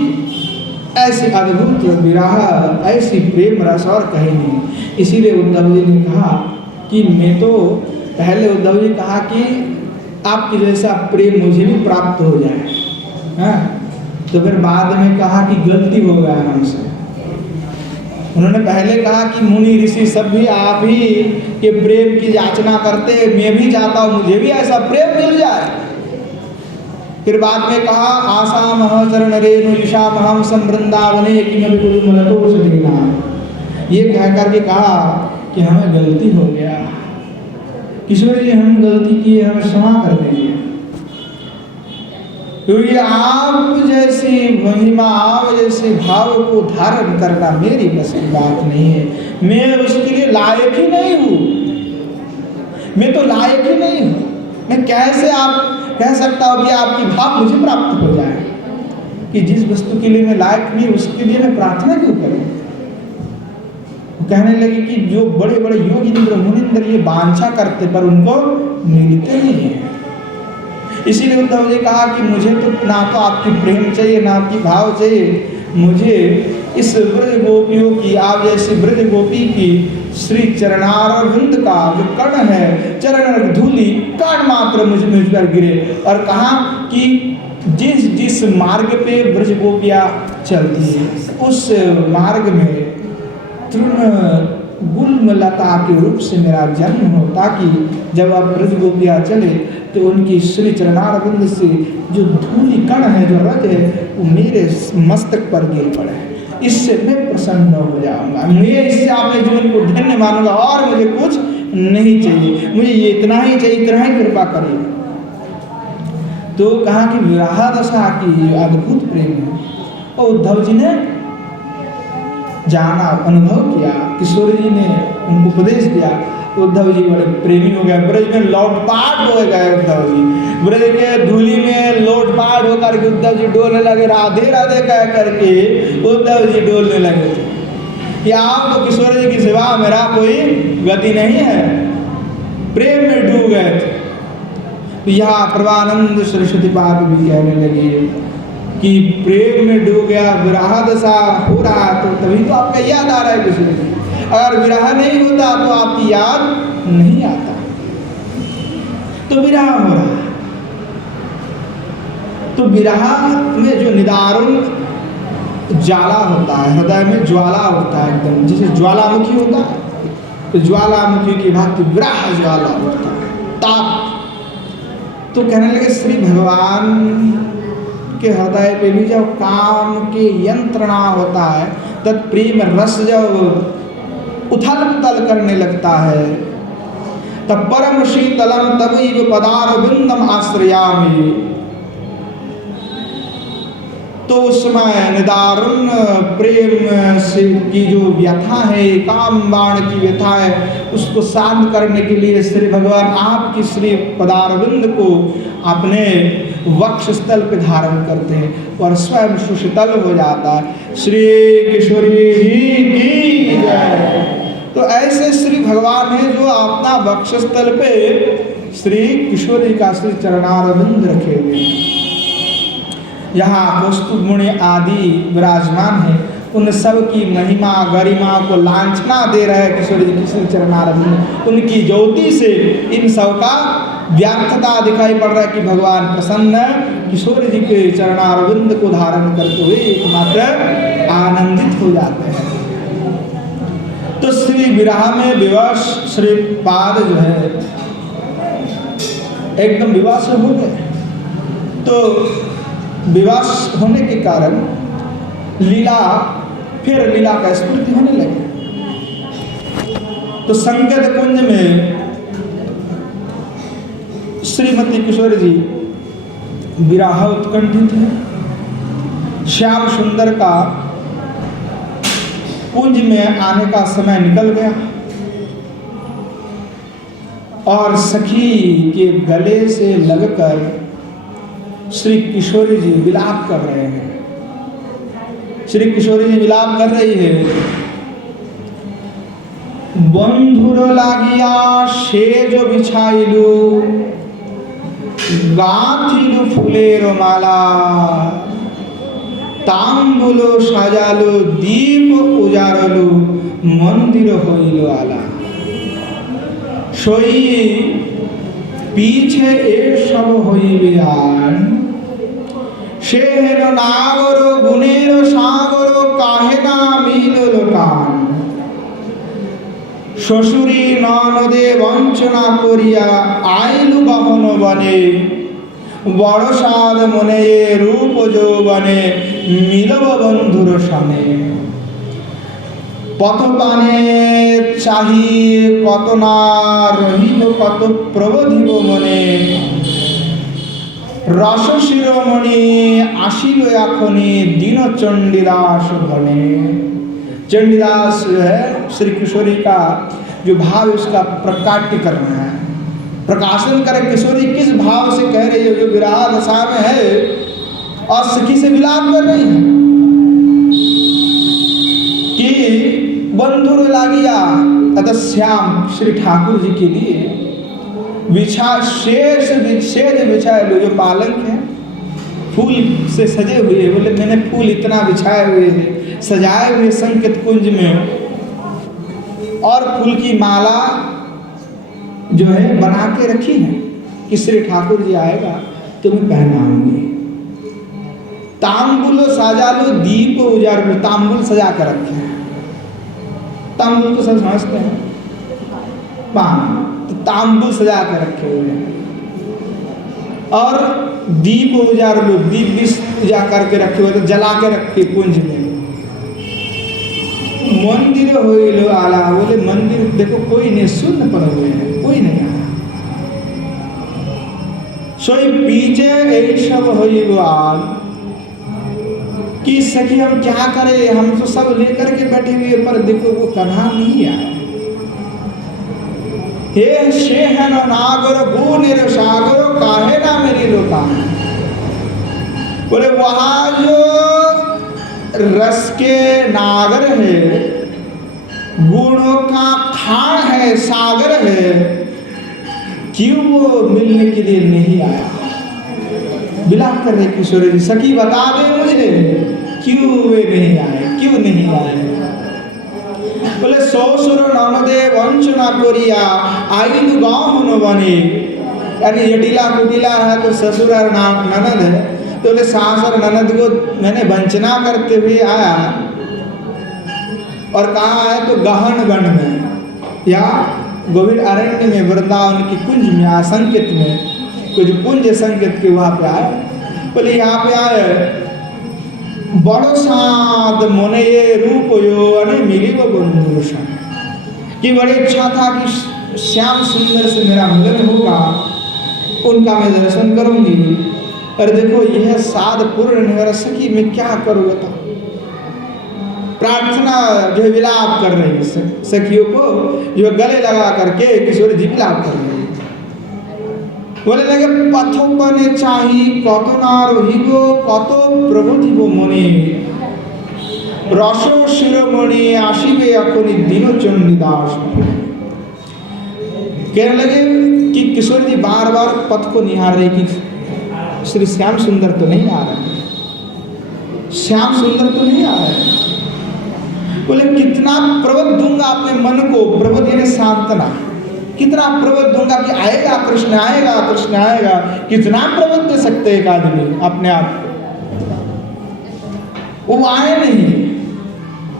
ऐसी अद्भुत विरह, ऐसी प्रेम रस और कहीं नहीं। इसीलिए उद्धव जी ने कहा कि मैं तो पहले उद्धव जी कहा कि आपकी जैसा प्रेम मुझे भी प्राप्त हो जाए, हाँ? तो फिर बाद में कहा कि गलती हो गया हमसे। उन्होंने पहले कहा कि मुनि ऋषि सब भी आप ही के प्रेम की याचना करते, मैं भी चाहता हूँ मुझे भी ऐसा प्रेम मिल जाए। फिर बाद में कहा आशा मह चरण रेणु ईशा महम संवृंदावने किमपि कुलमलतोष देना। ये कह करके कहा कि हमें गलती हो गया, किशोर जी हम गलती किए, हमें क्षमा कर दीजिए। क्योंकि आप जैसी महिमा, आप जैसे भाव को धारण करना मेरी बस की बात नहीं है। मैं उसके लिए लायक ही नहीं हूँ, मैं तो लायक ही नहीं हूँ। मैं कैसे आप कह सकता हूँ कि आपकी भाव मुझे प्राप्त हो जाए, कि जिस वस्तु के लिए मैं लायक नहीं उसके लिए मैं प्रार्थना क्यों करूँ। कहने लगे कि जो बड़े बड़े योगींद्र मुनिंद्र ये वांछा करते पर उनको मिलते नहीं है। इसीलिए उद्धव जी कहा कि मुझे तो ना तो आपकी प्रेम चाहिए, ना आपकी भाव चाहिए, मुझे इस ब्रज गोपियों की, आप जैसी ब्रज गोपी की श्री चरणारविंद का जो कर्ण है, चरण धूलि कण मात्र मुझ पर गिरे। और कहा कि जिस जिस मार्ग पे ब्रज गोपियाँ चलती है उस मार्ग में तृण गुलमलता के रूप से मेरा जन्म हो, ताकि जब आप ब्रज गोपियाँ चले तो उनकी श्री चरणारविंद से जो धूलि कण है, जो रज है, वो मेरे मस्तक पर गिर पड़े। इससे मैं प्रसन्न हो जाऊंगा, मैं इससे अपने जीवन को धन्य मानूंगा और मुझे कुछ नहीं चाहिए, मुझे ये इतना ही चाहिए, इतना ही कृपा करिए। तो कहा कि विरह दशा की अद्भुत प्रेम है। और उद्धव जी ने जाना, अनुभव किया, किशोर जी ने उनको उपदेश दिया। उद्धव जी बड़े प्रेमी हो गए, ब्रज में लौटपाट हो गए। उद्धव जी ब्रज के धूलि में लौटपाट होकर के उद्धव जी डोलने लगे, राधे राधे कह करके उद्धव जी डोलने लगे थे कि आप तो किशोर जी की सिवा मेरा कोई गति नहीं है। प्रेम में डूब गए थे। तो यहाँ प्रभानंद सरस्वती पाद भी कहने लगे कि प्रेम में डूब गया, विरह दशा हो रहा है तो तभी तो आपका याद आ रहा है किशोर जी। अगर विरह नहीं होता तो आपकी याद नहीं आता। तो विरह हो रहा है, तो विरह में जो निदारुण ज्वाला होता है, हृदय में ज्वाला उठता है एकदम, जैसे ज्वालामुखी होता है, तो ज्वालामुखी की भांति विरह ज्वाला उठता है, ताप। तो कहने लगे श्री भगवान के हृदय पे भी जब काम के यंत्रणा होता है, तब प्रेम रस जब उथल पुथल करने लगता है, तब परम शीतलम तवैव पदारविंदम आश्रयामि। तो उस समय निदारुण प्रेम से की जो व्यथा है, काम बाण की व्यथा है, उसको शांत करने के लिए श्री भगवान आपकी श्री पदारविंद को अपने वक्ष स्थल पे धारण करते हैं और स्वयं सुशीतल हो जाता है। श्री किशोरी जी की जय। तो ऐसे श्री भगवान है जो अपना वक्ष स्थल पे श्री किशोरी का श्री चरणारविंद रखे हुए हैं। यहाँ कौस्तुभ मुनि आदि विराजमान है, उन सब की महिमा गरिमा को लांछना दे रहे हैं किशोर जी की चरणारविंद। उनकी ज्योति से इन सब का व्यर्थता दिखाई पड़ रहा है कि भगवान प्रसन्न किशोर जी के चरणारविंद को धारण करते हुए एकमात्र आनंदित हो जाते हैं। तो श्री विरह में विवश श्री पाद जो है एकदम विवश हो गए। तो विवश होने के कारण लीला का स्मृति होने लगी। तो संगत कुंज में श्रीमती किशोर जी विरह उत्कंठित है। श्याम सुंदर का कुंज में आने का समय निकल गया और सखी के गले से लगकर श्री किशोरी जी विलाप कर रहे हैं। श्री किशोरी जी विलाप कर रही है। बंधुर लागिया सेज बिछाइलु गाथिलु फुलेर माला तांबुलो साजालो दीप उजारलु मंदिर हইল आला। सोई पीछे ए सब हইবে आन शेर नागर गुणेर सागर काहे ना मिलल कान। শ্বশুরী ননদে বঞ্চনা করিয়া আইলু গহন বনে বড় সাদ মনে রূপ যৌবনে মিলব বন্ধুর সনে। পথপানে চাহি কত না রহিব কত প্রবোধিব মনে রস শিরোমণি আসিল এখনি दीन चंडीदास बने। चंडीदास जो है श्री किशोरी का जो भाव उसका प्रकाट्य करना है, प्रकाशन करे। किशोरी किस भाव से कह रही है, जो विरह दशा में है और सखी से विलाप कर रही है कि बंधुर लागिया अतः श्याम श्री ठाकुर जी के लिए शेष बिछाए लो, जो पालंक है फूल से सजे हुए। बोले मैंने फूल इतना बिछाए हुए हैं, सजाए हुए संकेत कुंज में, और फूल की माला जो है बना के रखी है कि श्री ठाकुर जी आएगा तो मैं पहनाऊंगी। तांबुल सजा लो दीप उजार लो, तांबुल सजा कर रखे हैं। तांबुल तो सब समझते हैं, पान तो तांबुल सजा कर रखे हुए हैं और दीप उजार लो, दीप भी उजा करके रखे हुए, तो जला के रखे कुंज में। मंदिर होइलो आला, बोले मंदिर देखो कोई नहीं, शून्य पड़े हुए हैं, कोई नहीं आया। सोई पीछे यही सब होइलो आल कि सखी हम क्या करें, हम तो सब लेकर के बैठे हुए, पर देखो वो कन्हा नहीं आया। हे शेहन नागर गुणेर सागर काहे ना मेरी लोका। बोले वहां जो रस के नागर है, गुणों का खान है, सागर है, क्यों वो मिलने के लिए नहीं आया। विलाप कर रहे किशोरी जी, सखी बता दे मुझे क्यों वे नहीं आए, क्यों नहीं आए। बोले ससुर ननदे वंचना करिया आइलु गहन बने, यानी जटिला कुटिला है तो ससुर और ननद है, तो बोले सास और ननद को मैंने वंचना करते हुए आया। और कहाँ आया तो गहन वन में या गोविंद अरण्य में, वृंदावन की कुंज में, संकेत में, कुछ कुंज संकेत के वहाँ पे आए। बोले यहाँ पे आए बड़ो साद मोने ये रूप यो अने मिली वो बंधु कि बड़ी इच्छा था कि श्याम सुंदर से मेरा मिलन होगा, उनका मैं दर्शन करूंगी। और देखो यह साध पूर्ण मेरा सखी, मैं क्या करूँगा? तो प्रार्थना जो विलाप कर रही है सखियों को, जो गले लगा करके किशोर जी विलाप कर रही है। बोले लगे पथो पने चाही कत नारोही गो कत प्रभु जीव मने रसो शिरोमणि आशिबे अखनि दीन चंडीदास। कहने लगे कि किशोर जी बार बार पथ को निहार रहे कि श्री श्याम सुंदर तो नहीं आ रहे, श्याम सुंदर तो नहीं आ रहे। बोले कितना प्रबोध दूंगा अपने मन को, प्रबोध यानी सांत्वना, कितना प्रबोध दूंगा कि आएगा कृष्ण आएगा कृष्ण आएगा। कितना प्रबोध दे सकते एक आदमी अपने आप को, वो आए नहीं,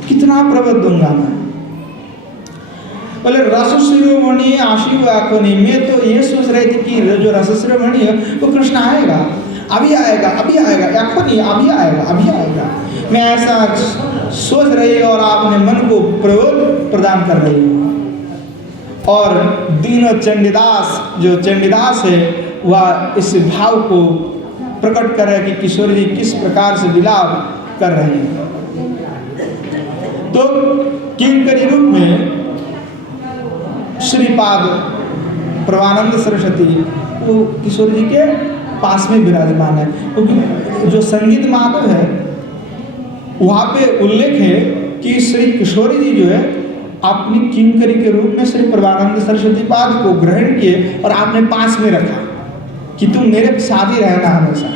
कितना प्रबोध दूंगा मैं। बोले रस शिरोमणि आशिव आखोनी, मैं तो ये सोच रही थी कि जो रस शिरोमणि है वो कृष्ण आएगा, अभी आएगा अभी आएगा, आखोनी अभी आएगा अभी आएगा। मैं ऐसा सोच रही और आपने मन को प्रबोध प्रदान कर रही हो। और दीन चंडीदास, जो चंडीदास है वह इस भाव को प्रकट कर रहे हैं कि किशोर जी किस प्रकार से विलाप कर रहे हैं। तो किंकरी रूप में श्रीपाद प्रवानंद सरस्वती वो किशोर जी के पास में विराजमान है, क्योंकि जो संगीत माधव है वहाँ पे उल्लेख है कि श्री किशोरी जी जो है अपनी किंकरी के रूप में श्री प्रवानंद सरस्वती पाद को ग्रहण किए और आपने पास में रखा कि तुम मेरे साथ ही रहना हमेशा।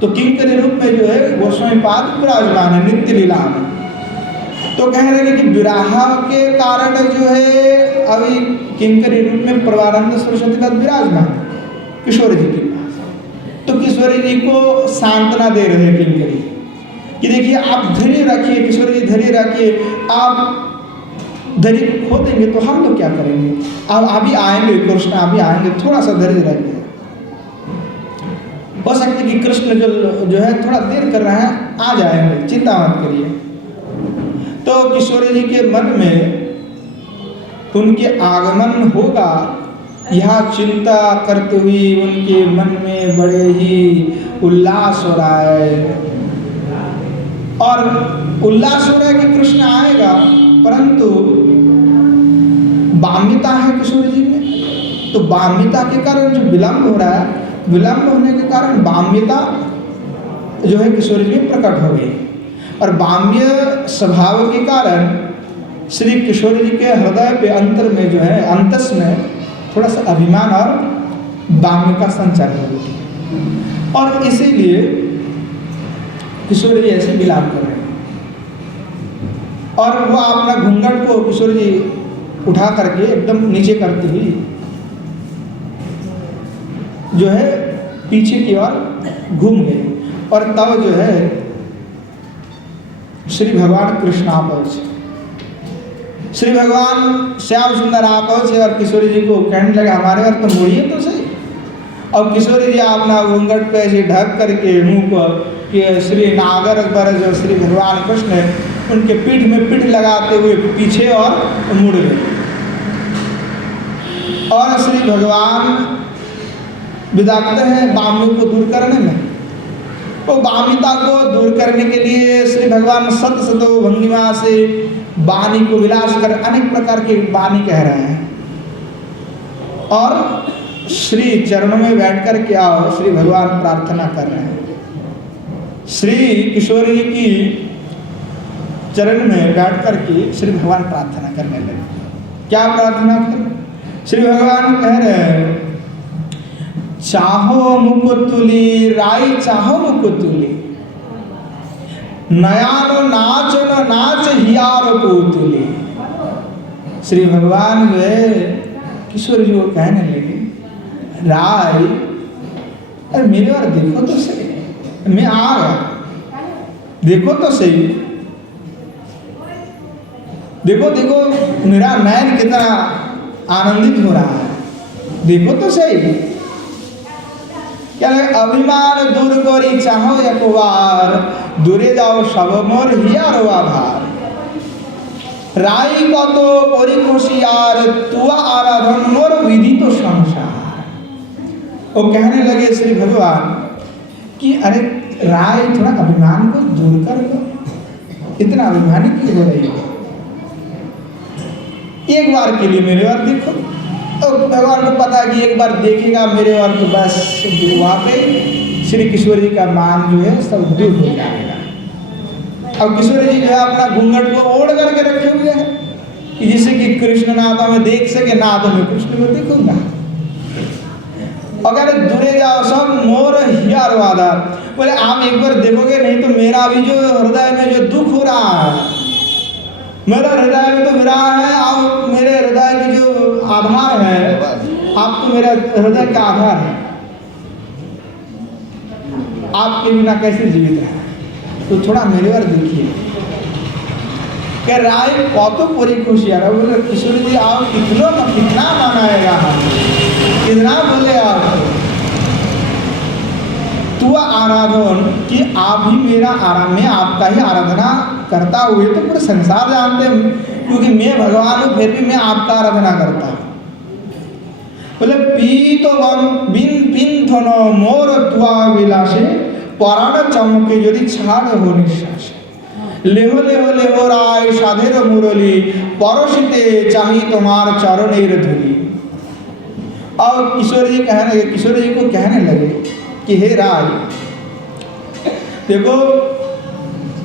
तो किंकरी रूप में जो है गोस्वामी पाद विराजमान है नित्य लीला में। तो कह रहे हैं कि विराह के कारण जो है अभी किंकरी रूप में प्रवानंद सरस्वती पाद विराजमान है किशोर जी के पास। तो किशोरी जी को सांत्वना दे रहे हैं किंकरी कि देखिए आप धैर्य रखिए, किशोर जी धैर्य रखिए, आप धैर्य को खो देंगे तो हम लोग क्या करेंगे, अब अभी आएंगे कृष्ण, अभी आएंगे, थोड़ा सा धैर्य रखिए। हो सकता है कि कृष्ण जो है थोड़ा देर कर रहे हैं, आ जाएंगे, चिंता मत करिए। तो किशोर जी के मन में उनके आगमन होगा यह चिंता करते हुए उनके मन में बड़े ही उल्लास हो रहा है। और उल्लास हो रहा है कि कृष्ण आएगा, परंतु बाम्यता है किशोर जी में। तो बाम्यता के कारण जो विलंब हो रहा है, विलंब होने के कारण बाम्यता जो है किशोर जी में प्रकट हो गई। और बाम्य स्वभाव के कारण श्री किशोर जी के हृदय पे अंतर में जो है अंतस में थोड़ा सा अभिमान और बाम्य का संचार हो गया, और इसीलिए किशोर जी ऐसे विलाप कर रहे हैं। और वह अपना घूंघट को किशोर जी उठा करके एकदम नीचे करती हुई जो है पीछे की ओर घूम गए। और तब जो है श्री भगवान कृष्ण आ पहुंचे, श्री भगवान श्याम सुंदर आ पहुंचे और किशोरी जी को कहने लगे हमारे और तो मुड़िए तो सही। और किशोरी जी अपना घूंघट पे ऐसे ढक करके मुंह को कि श्री नागर पर जो श्री भगवान कृष्ण है उनके पीठ में पीठ लगाते हुए पीछे और मुड़ गए। और श्री भगवान विदागते हैं बाम्य को दूर करने में। तो बामिता को दूर करने के लिए श्री भगवान सत सतो भंगिमा से वाणी को विलास कर अनेक प्रकार की वाणी कह रहे हैं। और श्री चरणों में बैठकर क्या श्री भगवान प्रार्थना कर रहे हैं। श्री किशोर जी की चरण में बैठकर के श्री भगवान प्रार्थना करने लगे। क्या प्रार्थना कर श्री भगवान कह रहे हैं, चाहो मुकुतुली राई चाहो मुकुतुली नयानो नाच न नाच हियारो पुतुली। श्री भगवान जो है किशोर जी को कहने लगे, राय अरे मेरे और देखो तो सही, मैं आ गया, देखो तो सही, देखो देखो मेरा नयन कितना आनंदित हो रहा है, देखो तो सही। क्या लगे अभिमान दूर करी चाहो एक बार दूरे जाओ सब मोर हियारो आधार। राई कत परिखुशियार तुआ आराधन मोर विधि तो संसार। वो कहने लगे श्री भगवान कि अरे राय थोड़ा अभिमान को दूर कर लो, इतना अभिमानी क्यों हो रही हो? एक बार के लिए मेरे और देखो। और भगवान को पता है कि एक बार देखेगा मेरे और तो बस वहाँ पे श्री किशोर जी का मान जो है सब दूर हो जाएगा। अब किशोर जी जो है अपना घूंघट को ओढ़ करके रखे हुए हैं कि जिससे कि कृष्ण ना तो मैं देख सके ना तो मैं कृष्ण को देखूंगा। अगर दूरे जाओ सब मोर हियार वादा, बोले आप एक बार देखोगे नहीं तो मेरा भी जो हृदय में जो दुख हो रहा है, मेरा हृदय में तो विरह है, आप मेरे हृदय की जो आधार है, आप तो मेरा हृदय का आधार है, आपके बिना कैसे जीवित है? तो थोड़ा मेरे और देखिए कि राय कत पूरी खुशी आ रहा। बोले किशोर जी आप कितना मनाएगा हम, कितना बोले आप तू आराधन कि आप ही मेरा आराम में आपका ही आराधना करता हुए तो पूरे संसार जानते हैं, क्योंकि मैं भगवान हूँ फिर भी मैं आपका आराधना करता हूँ। बोले पीत बिन पिन थनो मोर तुआ विलासे पराण चमके यदि छाड़ हो निश्वास लेहो लेहो लेहो राय साधेर मुरली परसिते चाही तुम्हार चरणेर धूलि। और किशोर जी को कहने लगे कि हे राज देखो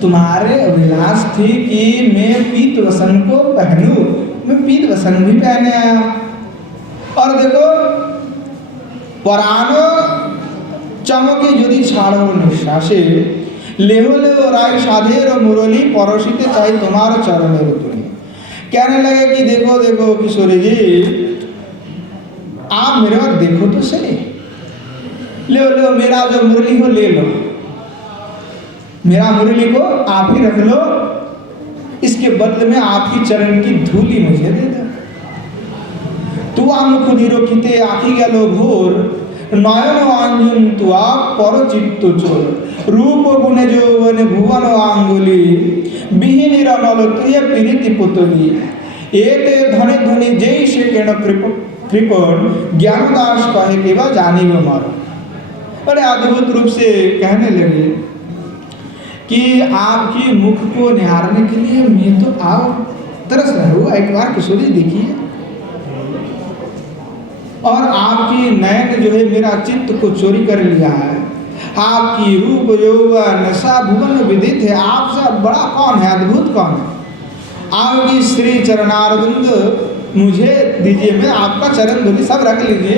तुम्हारे अभिलाष थी कि मैं पीत वसन को पहनूं, मैं पीत वसन भी पहने आया। और देखो परानो चमके यदि छाड़ो निश्वासे लेहो लेहो राय साधेर मुरली परोसिते चाहे तुम्हारा चरणेर धूलि। कहने लगे कि देखो देखो किशोर जी आप मेरे वक्त देखो तो सही, ले लो मेरा जो मुरली हो ले लो, मेरा मुरली को आप ही रख लो, इसके बदले में आप ही चरण की धूली मुझे दे दो। तू मुख निरोखिते आखी गलो घोर नयन अंजन तू आप पर चित्त चोर रूप गुणे जौवन भुवन आंगुली बिहीन रमल तुय प्रीति पुतली एते धने धुनि जय से केण कृपण ज्ञानदास कहे के बा जानी वो मारो। बड़े अद्भुत रूप से कहने लगे कि आपकी मुख को निहारने के लिए मैं तो आओ तरस रहा हूँ, एक बार किशोरी देखिए। और आपकी नयन जो है मेरा चित्त को चोरी कर लिया है, आपकी रूप यौवन सा भुवन विदित है, आपसे बड़ा कौन है, अद्भुत कौन है। आपकी श्री चरणारविंद मुझे दीजिए, मैं आपका चरण धूलि सब रख लीजिए।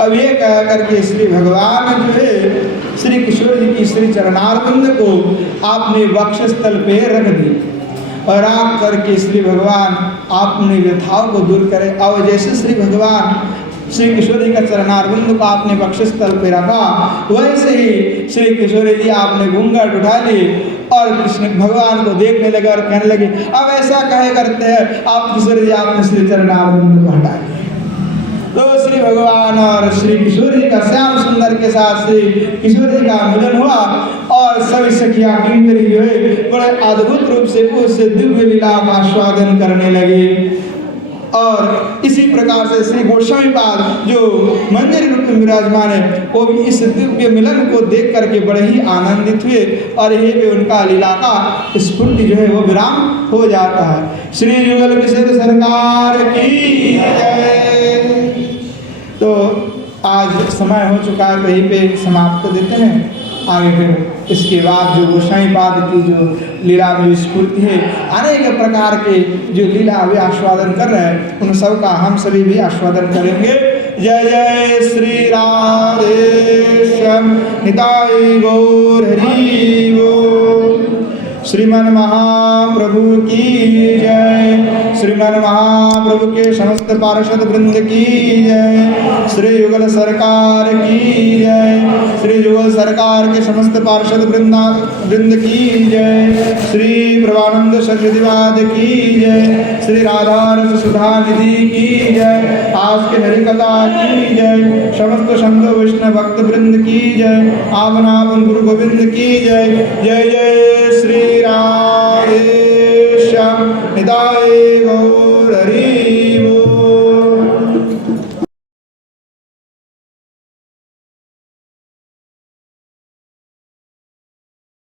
अब ये कह करके श्री भगवान जो है श्री किशोर जी की श्री चरणारविंद को आपने वक्षस्थल पे रख दी और आप करके श्री भगवान आपने व्यथाओं को दूर करें। और जैसे श्री भगवान श्री किशोर जी का चरणारविंद को आपने वक्षस्थल पे रखा, वैसे ही श्री किशोर जी आपने घूंघट उठा ली और कृष्ण भगवान को देखने लगे और कहने लगे अब ऐसा कहे करते हैं आप किशोर जी आपने श्री चरणारविंद को हटा दिया। तो श्री भगवान और श्री किशोर जी का श्याम सुंदर के साथ श्री किशोर जी का मिलन हुआ और सभी सखियां किंकरी जो है बड़े अद्भुत रूप से उस दिव्य लीला का आस्वादन करने लगे। और इसी प्रकार से श्री गोस्वामी पाद जो मंदिर रूप में विराजमान है वो भी इस दिव्य मिलन को देख करके बड़े ही आनंदित हुए और यही पे उनका लीला का स्फूर्ति जो है वो विराम हो जाता है। श्री युगल किशोर सरकार की जय। तो आज समय हो चुका है, कहीं पे समाप्त देते हैं। आगे फिर इसके बाद जो गोसाई पाद की जो लीला में स्फूर्ति है, अनेक प्रकार के जो लीला वे आस्वादन कर रहे हैं, उन सब का हम सभी भी आस्वादन करेंगे। जय जय श्री राधे श्याम निताई गौर हरि बोल। श्रीमन महाप्रभु की जय। श्रीमन महाप्रभु के समस्त पार्षद वृंद की जय। श्री युगल सरकार की जय। श्री युगल सरकार के समस्त पार्षद वृंद की जय। श्री प्रभानंद सचिदिवाद की जय। श्री राधा रस सुधा निधि की जय। आज के हरि कथा की जय। समस्त संत वैष्णव भक्त वृंद की जय। आपन आपन गुरु गोविंद की जय। जय जय